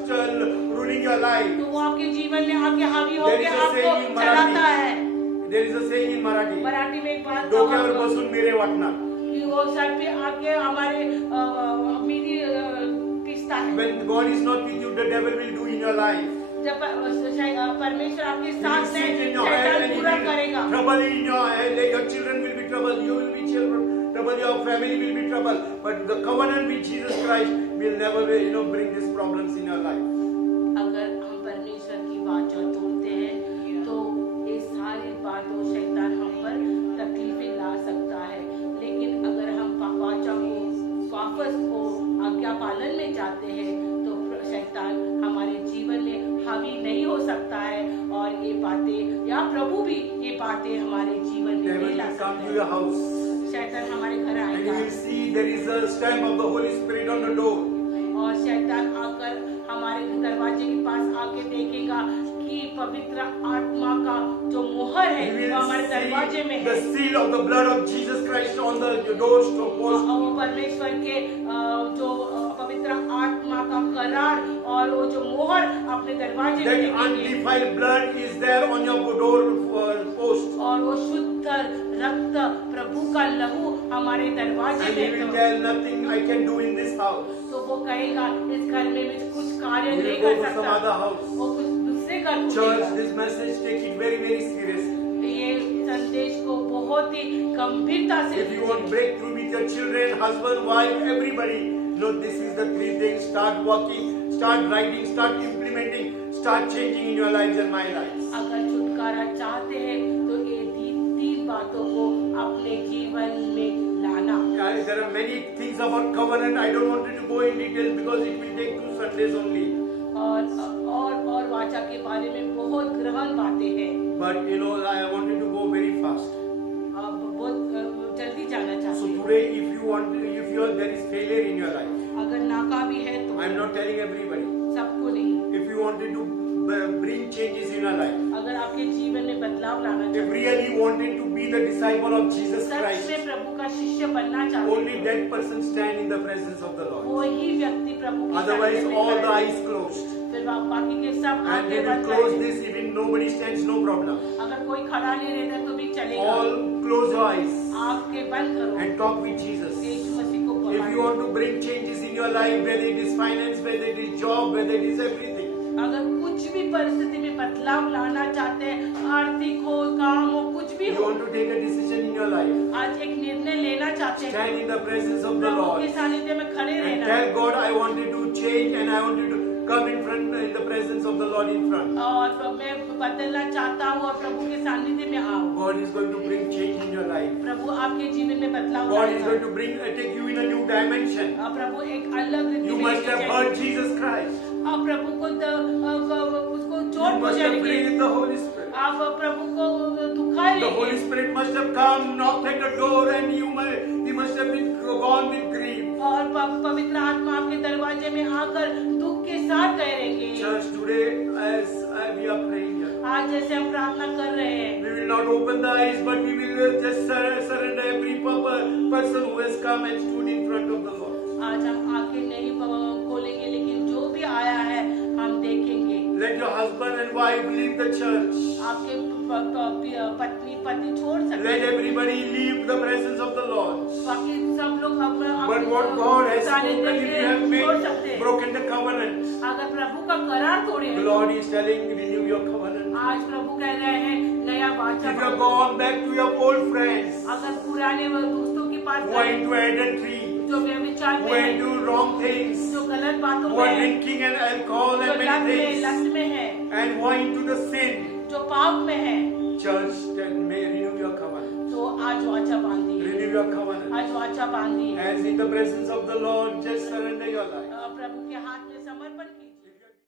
ruling your life. तो वो आपके जीवन में आके हावी There होके is a आपको saying in चलाता है। Marathi. There is a saying in Marathi. Marathi में एक बात डोक्यावर कहा बसून मिरे वाटणार. कि वो सर पे आके हमारे मेरी पिसता है। When God is not with you, the devil will do in your life. जब परमेश्वर आपके He will साथ sit में in your head शैतान and he पूरा will करेगा। trouble in your head. Your children will be trouble. You will be trouble. Your family will be trouble. But the covenant with Jesus Christ will never, bring these problems in your life. अगर हम परमेश्वर की वाचा तोड़ते हैं तो ये सारी बातों शैतान हम पर तकलीफें ला सकता है, लेकिन अगर हम वाचा को वापस को आज्ञा पालन में जाते हैं तो शैतान हमारे जीवन में हावी नहीं हो सकता है, और ये बातें या प्रभु भी ये बातें हमारे जीवन में Devil नहीं ला will come to सकते। your house. शैतान हमारे घर And you आएगा will see there is a stamp of the Holy Spirit on the door. और शैतान आकर हमारे दरवाजे के पास आके देखेगा कि पवित्र आत्मा का जो मोहर है You वो हमारे will दरवाजे में see है, the seal of the blood of Jesus Christ on the doorpost. और वो परमेश्वर के जो पवित्र आत्मा का करार और वो जो मोहर अपने दरवाजे में That देखेंगे, undefiled blood is there on your doorpost. और वो शुद्ध रक्त प्रभु का लहू हमारे दरवाजे And he will में, tell nothing I can do in this house. तो वो कहेगा इस घर में मैं कुछ कार्य He नहीं will कर go to some सकता, other house. वो कुछ दूसरे घर Church, ढूंढेगा। this message, take it very, very seriously. ये संदेश को बहुत ही गंभीरता से If you want breakthrough with your children, husband, wife, everybody, this is the three things. Start working, start writing, start implementing, start changing in your lives and my lives. अगर छुटकारा चाहते हैं तो ये तीन बातों को अपने जीवन में लाना। Guys, there are many things about covenant. I don't want to go in details because it will take 2 Sundays only. और वाचा के बारे में बहुत गहन बातें हैं। But I wanted to go very fast. अब बहुत जल्दी जाना So चाहते हैं। today, if there is failure in your life, अगर नाकामी है तो I am not telling everybody. सबको नहीं। If you wanted to bring changes in your life, अगर आपके जीवन में बदलाव लाना if चाहते हैं, really wanted to be the disciple of Jesus such Christ, में प्रभु का शिष्य बनना चाहते only हैं, that person stand in the presence of the Lord. वो ही व्यक्ति प्रभु की Otherwise, सामने में all the खड़े हैं। eyes closed. फिर बाकी के सब And आंखें we will बंद close करें। this even nobody stands, no problem. अगर कोई खड़ा नहीं रहता तो भी चलेगा। All close your eyes आंखें बंद करो, and talk with Jesus. यीशु मसीह को If you पकड़ो। want to bring changes in your life, whether it is finance, whether it is job, whether it is everything, अगर कुछ भी परिस्थिति में बदलाव लाना चाहते हैं, आर्थिक हो, काम हो, कुछ भी you हो, want to take a decision in your life, आज एक निर्णय लेना चाहते हैं, stand in the presence of the Prabhu Lord के सानिध्य में खड़े and रहना tell है। God, I wanted to change and I wanted to come in front in the presence of the Lord in front. और मैं बदलना चाहता हूँ और प्रभु के सानिध्य में आओ। God is going to bring change in your life. प्रभु आपके जीवन में बदलाव God is लाएगा। going to take you in a new dimension. प्रभु एक अलग रीति You में must लेके have जाएंगे। heard Jesus Christ. आप प्रभु को उसको You चोट must have पहुंचाएंगे। breathed the Holy Spirit. आप प्रभु को The दुखाएंगे। Holy Spirit must have come, knocked at the door, and he must have been gone with grief. और पवित्र आत्मा आपके दरवाजे में आकर दुख के साथ कहेंगे। Church, today as we are praying here, आज जैसे हम प्रार्थना कर रहे हैं, we will not open the eyes, but we will just surrender every person who has come and stood in front of the Lord. आज हम आंखें नहीं खोलेंगे, लेकिन जो भी आया है हम देखेंगे। Let your husband and wife leave the church. आपके पत्नी पति छोड़ सकते Let हैं, everybody leave the presence of the Lord. बाकी सब लोग But what God has सानिध्य spoken, if you have से छोड़ सकते made हैं। broken the covenant, अगर प्रभु का करार तोड़े the Lord is telling, renew your covenant. आज प्रभु कह रहे हैं नया वाचा। If you have gone back to your old friends अगर पुराने दोस्तों के पास who are गए, into adultery, जो व्यभिचार who में are है, into wrong things, जो गलत बातों who में are है, drinking and alcohol जो and लत many में things, लत में है, and who are into the sin, जो पाप में है, church, then may renew your covenant. तो आज वाचा बांधी, Renew your covenant. आज वाचा बांधी, As in the presence of the Lord, just surrender your life. प्रभु के हाथ में समर्पण की।